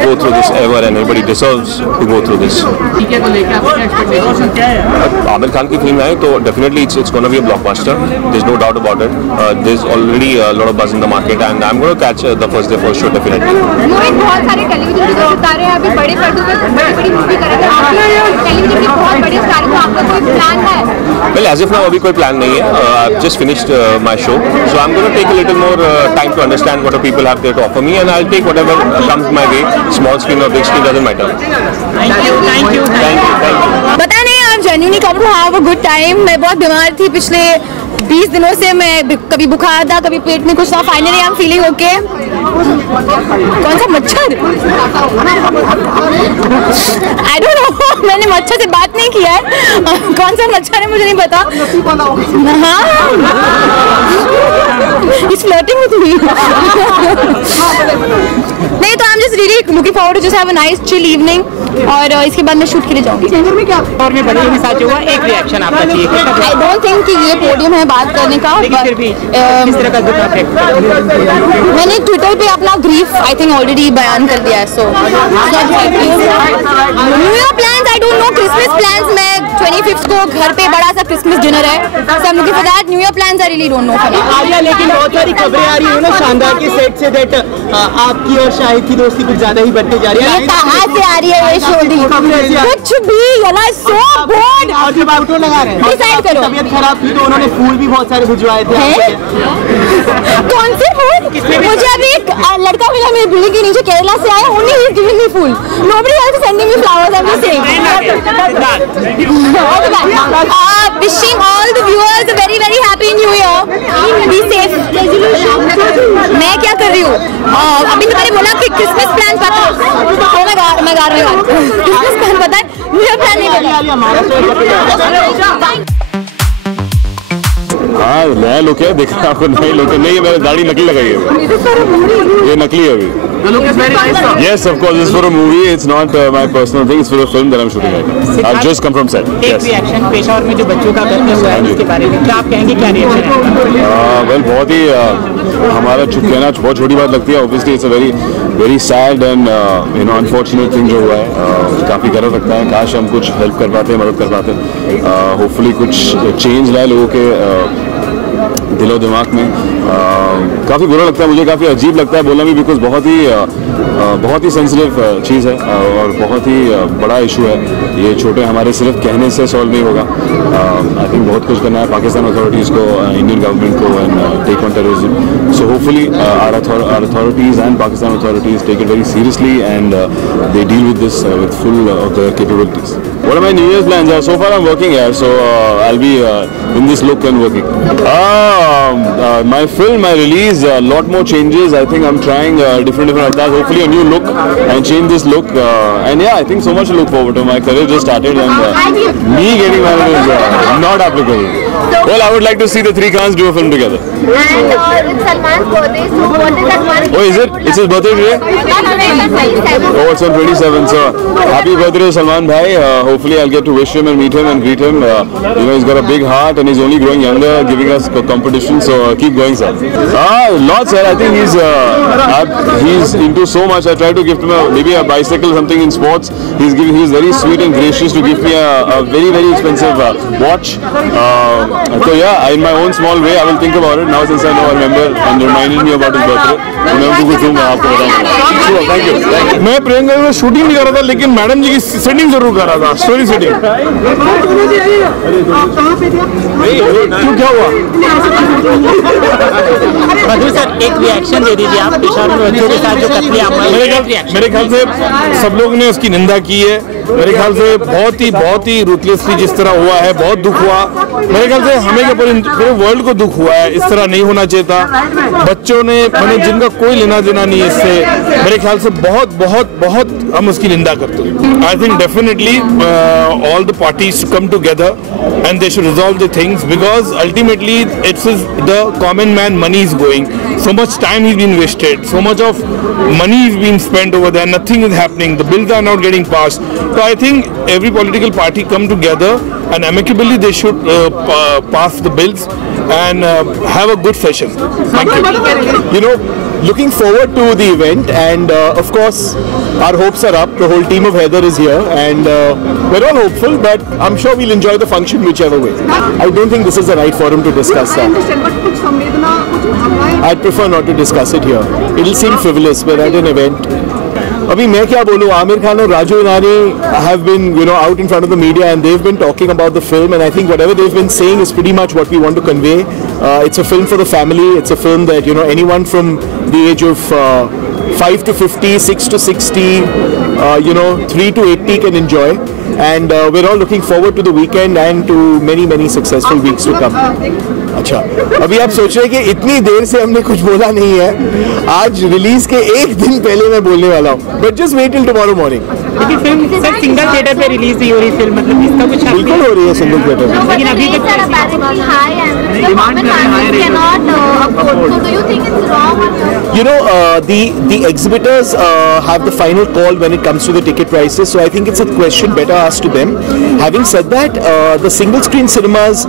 go through this ever, and anybody deserves to go through this. Aamir Khan की फिल्म है तो definitely it's going to be a blockbuster. There's no doubt about it. There's already a lot of buzz in the market, and I'm going to catch the first day for sure definitely. मोहित, बहुत सारे television के सितारे हैं अभी बड़े पर्दों पे बड़ी मूवी कर रहे हैं। टेलीविजन के बहुत बड़े सितारे, तो आपका कोई प्लान है Well, as of now, अभी कोई plan नहीं है. I've just finished my show, so I'm going to take a little more time to understand what the people have there to offer me, and I'll take whatever comes my way. Small screen or big screen doesn't matter. Thank you. पता नहीं, I'm genuinely come to have a good time. मैं बहुत बीमार थी पिछले 20 दिनों से. मैं कभी बुखार था, कभी पेट में कुछ था. Finally I am feeling okay. कौन सा मच्छर? आई डोंट नो, मैंने मच्छर से बात नहीं किया है. कौन सा मच्छर है मुझे नहीं पता. हाँ, he's flirting with me. नहीं तो I am just really looking forward to just have a nice chill evening. और इसके बाद मैं शूट के लिए जाऊंगी. और में बड़े के साथ हुआ, एक रिएक्शन आपका चाहिए. आई डोंट थिंक कि ये पोडियम है बात करने का. फिर भी किस तरह का दुख मैंने ट्विटर पे अपना ग्रीफ आई थिंक ऑलरेडी बयान कर दिया है. So new year plans I don't no. Christmas plans मैं 25th को घर पे बड़ा सा क्रिसमस डिनर है. So I am looking for that. New year plans I really don't know for now. Alia, लेकिन बहुत सारी खबरें आ रही है ना शानदार के सेट से दैट आपकी और शाहिद की दोस्ती कुछ ज्यादा ही बढ़ती जा रही है. ये कहां से आ रही है ये शोरी? कुछ भी यार, सो बोर्ड. और जब आउटरो लगा रहे हैं, डिसाइड करो. तबीयत खराब थी तो उन्होंने फूल भी बहुत सारे भिजवाए थे. कौन से फूल? मुझे अभी एक लड़का मिला मेरे बिल्डिंग के नीचे, केरला से आया. उन्हीं ही गिविंग मी फूल. Nobody else sending me flowers. I am saying wishing all the viewers a very very happy new year. Be safe. मैं क्या कर रही हूँ? अभी तो मैंने बोला कि क्रिसमस प्लान पता है. Oh my god. Christmas plan पता है, न्यू ईयर प्लान नहीं पता. हाँ, नया लुक है. देखा आपको नए लुक है. नहीं, मैंने दाढ़ी नकली लगाई है. ये नकली है अभी. Yes, of course, it's for a movie. It's not my personal thing. It's for a film that I'm shooting right now. I've just come from set. एक रिएक्शन पेशावर में जो बच्चों का करते हुआ है उसके बारे में क्या आप कहेंगे, क्या रिएक्शन है? वेल, बहुत ही हमारा कहना बहुत छोटी बात लगती है. Obviously it's a very sad and unfortunate thing जो हुआ है. काफ़ी गर्व लगता है. काश हम कुछ हेल्प कर पाते, मदद कर पाते. होपफुली कुछ चेंज लाए लोगों के दिलो दिमाग में. काफ़ी बुरा लगता है मुझे, काफ़ी अजीब लगता है बोलना भी, बिकॉज बहुत ही सेंसिटिव चीज़ है और बहुत ही बड़ा इशू है. ये छोटे हमारे सिर्फ कहने से सॉल्व नहीं होगा. आई थिंक बहुत कुछ करना है पाकिस्तान अथॉरिटीज़ को, इंडियन गवर्नमेंट को, and take on terrorism. So hopefully our authorities and Pakistan authorities take it very seriously and they deal with this with full of their capabilities. What are my New Year's plans? So far I'm working here, so I'll be in this look and working. My film, my release, a lot more changes. I think I'm trying different avatars. Hopefully a new look and change this look. And yeah, I think so much to look forward to. My career just started and me getting married is not applicable. Well, I would like to see the three Khans do a film together. And it's Salman's birthday, so what is that one? Oh, is it? It's his birthday today? Oh, it's on 27. So happy birthday to Salman bhai. Hopefully I'll get to wish him and meet him and greet him. He's got a big heart and he's only growing younger, giving us competition. So keep going, sir. Lots, sir. I think he's into so much. I try to gift him maybe a bicycle, something in sports. He's very sweet and gracious to give me a very very expensive watch. So yeah, in my own small way, I will think about it now since I know I remember and reminded me about his birthday. मैं उनको कुछ दूंगा आपको बताऊंगा. Thank you. मैं प्रियंका में shooting नहीं कर रहा था, लेकिन मैडम जी की सेटिंग जरूर कर रहा था. Story setting. क्यों, क्या हुआ? मधु सर, एक रिएक्शन दे दीजिए आप पेशावर में बच्चों के साथ जो कत्लेआम. मेरे ख्याल से सब लोग ने उसकी निंदा की है. मेरे ख्याल से बहुत ही रूथलेसली जिस तरह हुआ है, बहुत दुख हुआ. मेरे ख्याल से हमें क्या पूरे वर्ल्ड को दुख हुआ है. इस तरह नहीं होना चाहिए था. बच्चों ने मैंने जिनका कोई लेना देना नहीं है इससे, मेरे ख्याल से बहुत हम उसकी निंदा करते हैं. I think definitely all the parties come together and they should resolve the things, because ultimately it's the common man money is going. So much time is being wasted, so much of money is being spent over there, nothing is happening, the bills are not getting passed. So I think every political party come together and amicably they should pass the bills and have a good session. Thank you. Looking forward to the event, and of course our hopes are up. The whole team of Heather is here and we're all hopeful, but I'm sure we'll enjoy the function whichever way. I don't think this is the right forum to discuss that. I'd prefer not to discuss it here. It'll seem frivolous. We're at an event. अभी मैं क्या बोलूँ, आमिर खान और Raju इनानी have been, out in front of the media and they've been talking about the film, and I think whatever they've been saying is pretty much what we want to convey. It's a film for the family. It's a film that, anyone from the age of 5 to 50, 6 to 60, 3 to 80 can enjoy. And we're all looking forward to the weekend and to many successful weeks to come. अच्छा, अभी आप सोच रहे हैं कि इतनी देर से हमने कुछ बोला नहीं है। आज रिलीज के एक दिन पहले मैं बोलने वाला हूँ, but just wait till tomorrow morning. लेकिन फिल्म सर सिंगल थिएटर पे रिलीज नहीं हो रही फिल्म, मतलब इसका कुछ बिल्कुल हो रही है सिंगल थिएटर में, लेकिन अभी तक the exhibitors have the final call when it comes to the ticket prices, so I think it's a question better asked to them. Having said that, the single screen cinemas,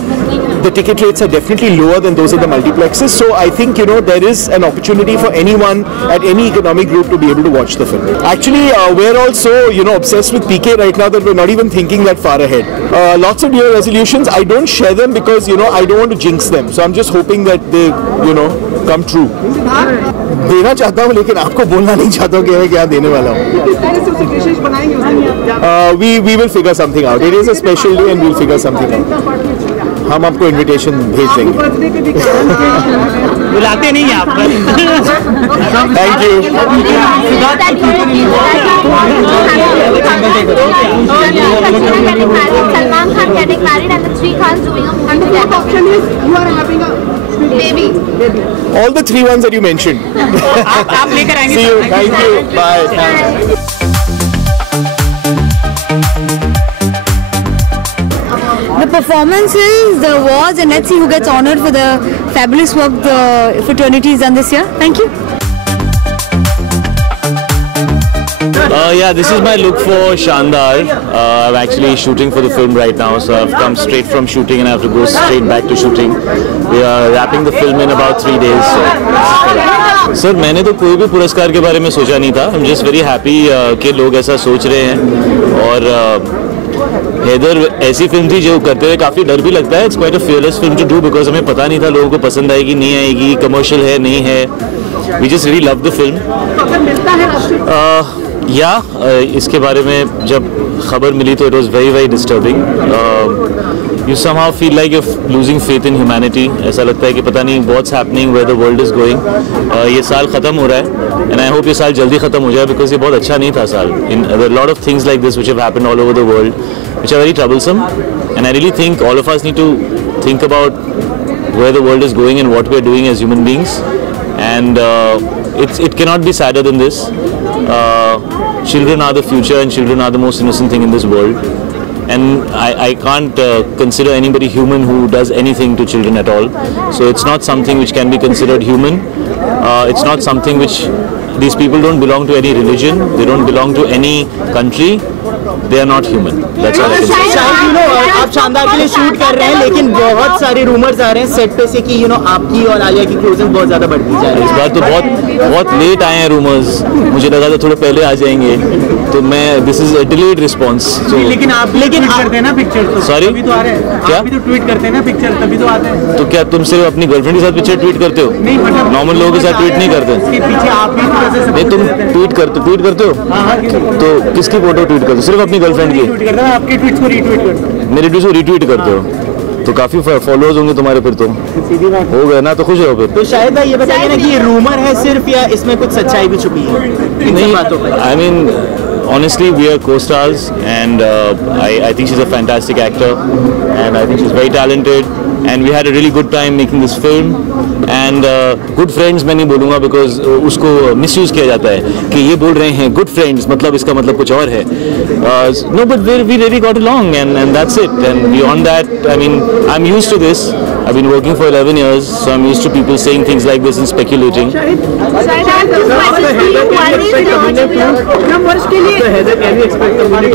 the ticket rates are definitely lower than those of the multiplexes, so I think there is an opportunity for anyone at any economic group to be able to watch the film. Actually, we're also obsessed with PK right now that we're not even thinking that far ahead. Lots of New Year resolutions, I don't share them because I don't want to jinx them, so I'm just hoping that they come true. देना चाहता हूँ लेकिन आपको बोलना नहीं चाहता हूँ कि मैं क्या देने वाला हूँ। We will figure something out. It is a special day and we'll figure something out. हम आपको इनविटेशन भेज देंगे। बुलाते नहीं हैं आप। Thank you. Salman Khan getting married and the three Khans doing a movie together. The option is you are having a baby. All the three ones that you mentioned. आप लेकर आएंगे। See you. Thank you. Bye. The performances, the awards, and let's see who gets honored for the fabulous work the fraternity has done this year. Thank you. Yeah, this is my look for Shandar. I'm actually shooting for the film right now, so I've come straight from shooting and I have to go straight back to shooting. We are wrapping the film in about 3 days. Sir मैंने तो कोई भी पुरस्कार के बारे में सोचा नहीं था। I'm just very happy कि लोग ऐसा सोच रहे हैं, और हैदर ऐसी फिल्म थी जो करते हुए काफ़ी डर भी लगता है। It's quite a fearless film to do because हमें पता नहीं था लोगों को पसंद आएगी नहीं आएगी, कमर्शियल है नहीं है। We just really love the film. इसके बारे में जब खबर मिली तो it was very disturbing. You somehow feel like you losing faith in humanity. ऐसा लगता है कि पता नहीं what's happening, where the world is going. ये साल ख़त्म हो रहा है एंड आई होप ये साल जल्दी ख़त्म हो जाए बिकॉज ये बहुत अच्छा नहीं था साल। In lot of things like this which have happened all over the world which are very troublesome, and I really think all of us need to think about where the world is going and what we are doing as human beings, and it cannot be sadder than this. Children are the future and children are the most innocent thing in this world, and I can't consider anybody human who does anything to children at all. So it's not something which can be considered human. It's not something which, these people don't belong to any religion, they don't belong to any country, they are not human. That's all I can say. शायद आप शानदार के लिए shoot कर रहे हैं लेकिन बहुत सारे रूमर्स आ रहे हैं सेट पे से कि आपकी और आलिया की क्लोजनेस बहुत ज्यादा बढ़ती जा रही है। इस बार तो बहुत लेट आए हैं रूमर्स, मुझे लगा था थोड़े पहले आ जाएंगे, तो मैं this is a delayed response. लेकिन आप करते हैं ना पिक्चर, तो सॉरी तभी तो आ रहे हैं। क्या? आप भी तो ट्वीट करते हैं ना पिक्चर, तभी तो आते हैं। तो क्या तुम सिर्फ अपनी गर्लफ्रेंड के साथ पिक्चर ट्वीट करते हो? नहीं, मतलब नॉर्मल लोगों के साथ ट्वीट नहीं करते? इसके पीछे आप भी तो ऐसे नहीं, तुम ट्वीट करते हो? तो किसकी फोटो ट्वीट करते हो? सिर्फ अपनी गर्लफ्रेंड की? ट्वीट करता हूं, आपके ट्वीट्स को रीट्वीट करता हूं। मेरे ट्वीट को रीट्वीट करते हो तो काफी फॉलोअर्स होंगे तुम्हारे, फिर तो हो गए ना, तो खुश हो फिर। तो शायद भाई ये बताइए ना कि ये रूमर है सिर्फ या इसमें कुछ सच्चाई भी छुपी है इन बातों पर? I mean, honestly, we are co-stars, and I think she's a fantastic actor, and I think she's very talented, and we had a really good time making this film, and good friends मैं नहीं बोलूँगा because उसको misuse किया जाता है कि ये बोल रहे हैं good friends, मतलब इसका मतलब कुछ और है। No, but we really got along, and that's it. And beyond that, I mean, I'm used to this. I've been working for 11 years, so I'm used to people saying things like this and speculating.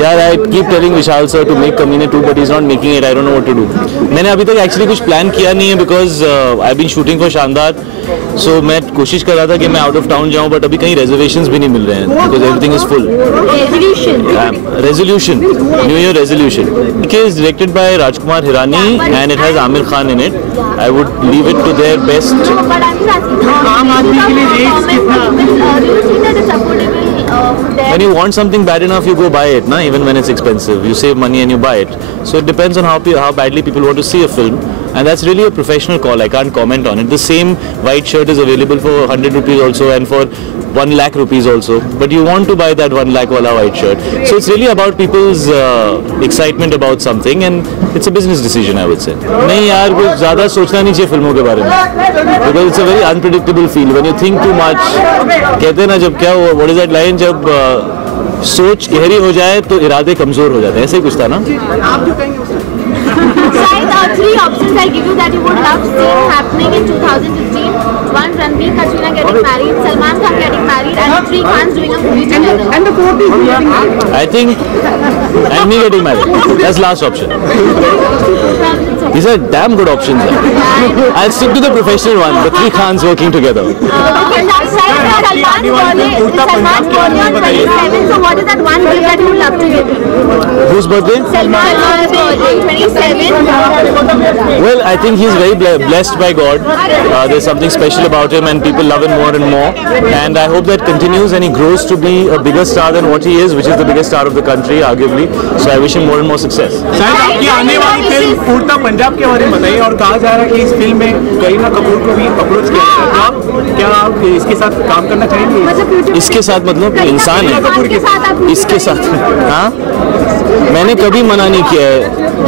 Yeah, I keep telling Vishal sir to make Kamine 2, but he's not making it. I don't know what to do. मैंने अभी तक actually कुछ plan किया नहीं है because I've been shooting for Shandar, so मैं कोशिश कर रहा था कि मैं out of town जाऊँ, but अभी कहीं reservations भी नहीं मिल रहे हैं because everything is full. Resolution, New Year resolution. It is directed by Rajkumar Hirani and it has Amir Khan in it. I would leave it to their best. आम आदमी के लिए रेट्स कितना? there? When you want something bad enough, you go buy it, na? Even when it's expensive. You save money and you buy it. So it depends on how badly people want to see a film. And that's really a professional call. I can't comment on it. The same white shirt is available for 100 rupees also and for 1 lakh rupees also. But you want to buy that 1 lakh wala white shirt. So it's really about people's excitement about something, and it's a business decision, I would say. नहीं यार, कुछ ज़्यादा सोचना नहीं चाहिए फिल्मों के बारे में. Because it's a very unpredictable field. When you think too much, कहते हैं ना जब क्या हुआ, what is that line, जब सोच गहरी हो जाए तो इरादे कमजोर हो जाते हैं. ऐसे ही कुछ था ना? Three options I'll give you that you would love seeing happening in 2015. One, Ranbir Katrina getting married, Salman Khan getting married, and three Khans doing a movie together. And the fourth is getting married. I think and me getting married. That's last option. These are damn good options. I'll stick to the professional one. The three Khans working together. Salman's birthday on 27. So what is that one gift that you would love to give him? Whose birthday? Salman's birthday on 27. Well, I think he's very blessed by God. There's something special about him and people love him more and more. And I hope that continues and he grows to be a bigger star than what he is, which is the biggest star of the country, arguably. So I wish him more and more success. शायद आपकी आने वाली film उड़ता पंजाब के बारे में बताइए, और कहा जा रहा है कि इस फिल्म में करीना कपूर को भी अप्रोच किया गया है. आप क्या इसके साथ काम करना चाहेंगे? इसके साथ मतलब इंसान है. इसके साथ हाँ, मैंने कभी मना नहीं किया है,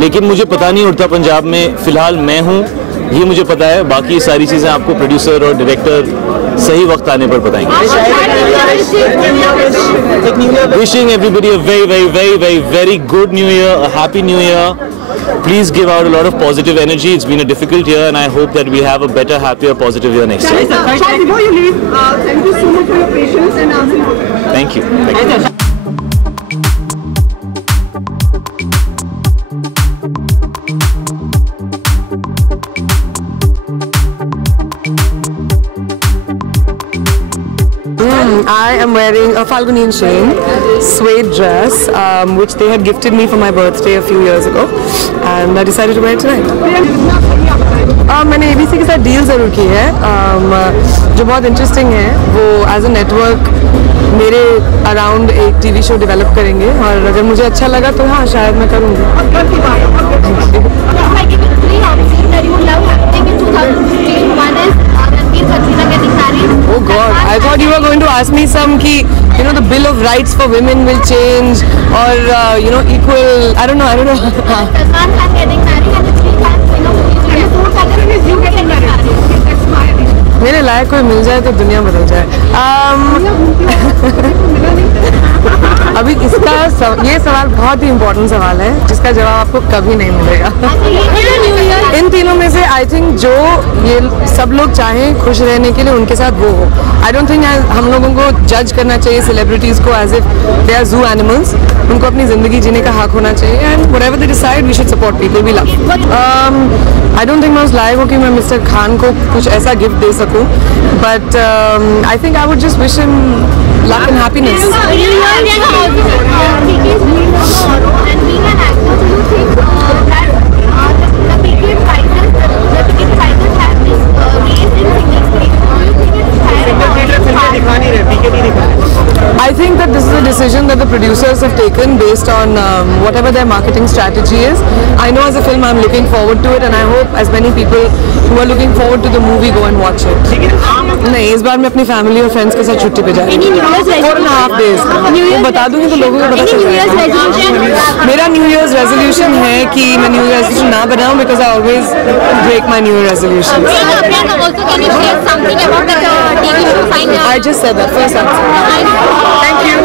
लेकिन मुझे पता नहीं उड़ता पंजाब में फिलहाल मैं हूँ, ये मुझे पता है. बाकी सारी चीज़ें आपको प्रोड्यूसर और डायरेक्टर सही वक्त आने पर बताएंगे. Wishing everybody a very, very, very, very, very good New Year, a happy New Year. Please give out a lot of positive energy. It's been a difficult year, and I hope that we have a better, happier, positive year next year. Before you leave, thank you so much for your patience and answering. Thank you. Thank you. I am wearing a Falguni Chain suede dress, which they had gifted me for my birthday a few years ago, and I decided to wear it tonight. मैंने ABC के साथ deal ज़रूर की है, जो बहुत interesting है. वो एज अ नेटवर्क मेरे अराउंड एक टीवी शो डेवलप करेंगे, और अगर मुझे अच्छा लगा तो हाँ शायद मैं करूँगी. Oh God, I thought you were going to ask me some key, you know, the Bill of Rights for women will change, or you know, equal. I don't know. Salman Khan getting married and the three Khans, you know, you getting married. मेरे लायक कोई मिल जाए तो दुनिया बदल जाए. अभी ये सवाल बहुत ही इम्पोर्टेंट सवाल है, जिसका जवाब आपको कभी नहीं मिलेगा. इन तीनों में से आई थिंक जो ये सब लोग चाहें खुश रहने के लिए, उनके साथ वो हो. आई डोंट थिंक हम लोगों को जज करना चाहिए सेलिब्रिटीज़ को as if they are zoo animals. उनको अपनी ज़िंदगी जीने का हक होना चाहिए, and whatever they decide we should support people we love. I don't think मैं उस लायक हूँ कि मैं मिस्टर खान को कुछ ऐसा गिफ्ट दे सकूँ, but I think I would just wish him luck and happiness. I think that this is a decision that the producers have taken based on whatever their marketing strategy is. I know as a film I'm looking forward to it, and I hope as many people who are looking forward to the movie go and watch it. नहीं, इस बार मैं अपनी family और friends के साथ छुट्टी पे जा रही हूँ. 4.5 days. वो बता दूँगी तो लोगों को पता चल जाएगा. मेरा न्यू ईयर्स रेजोल्यूशन है कि मैं न्यू ईयर रेजोल्यूशन ना बनाऊँ, because I always break my new year resolutions. I just said that first answer. Thank you.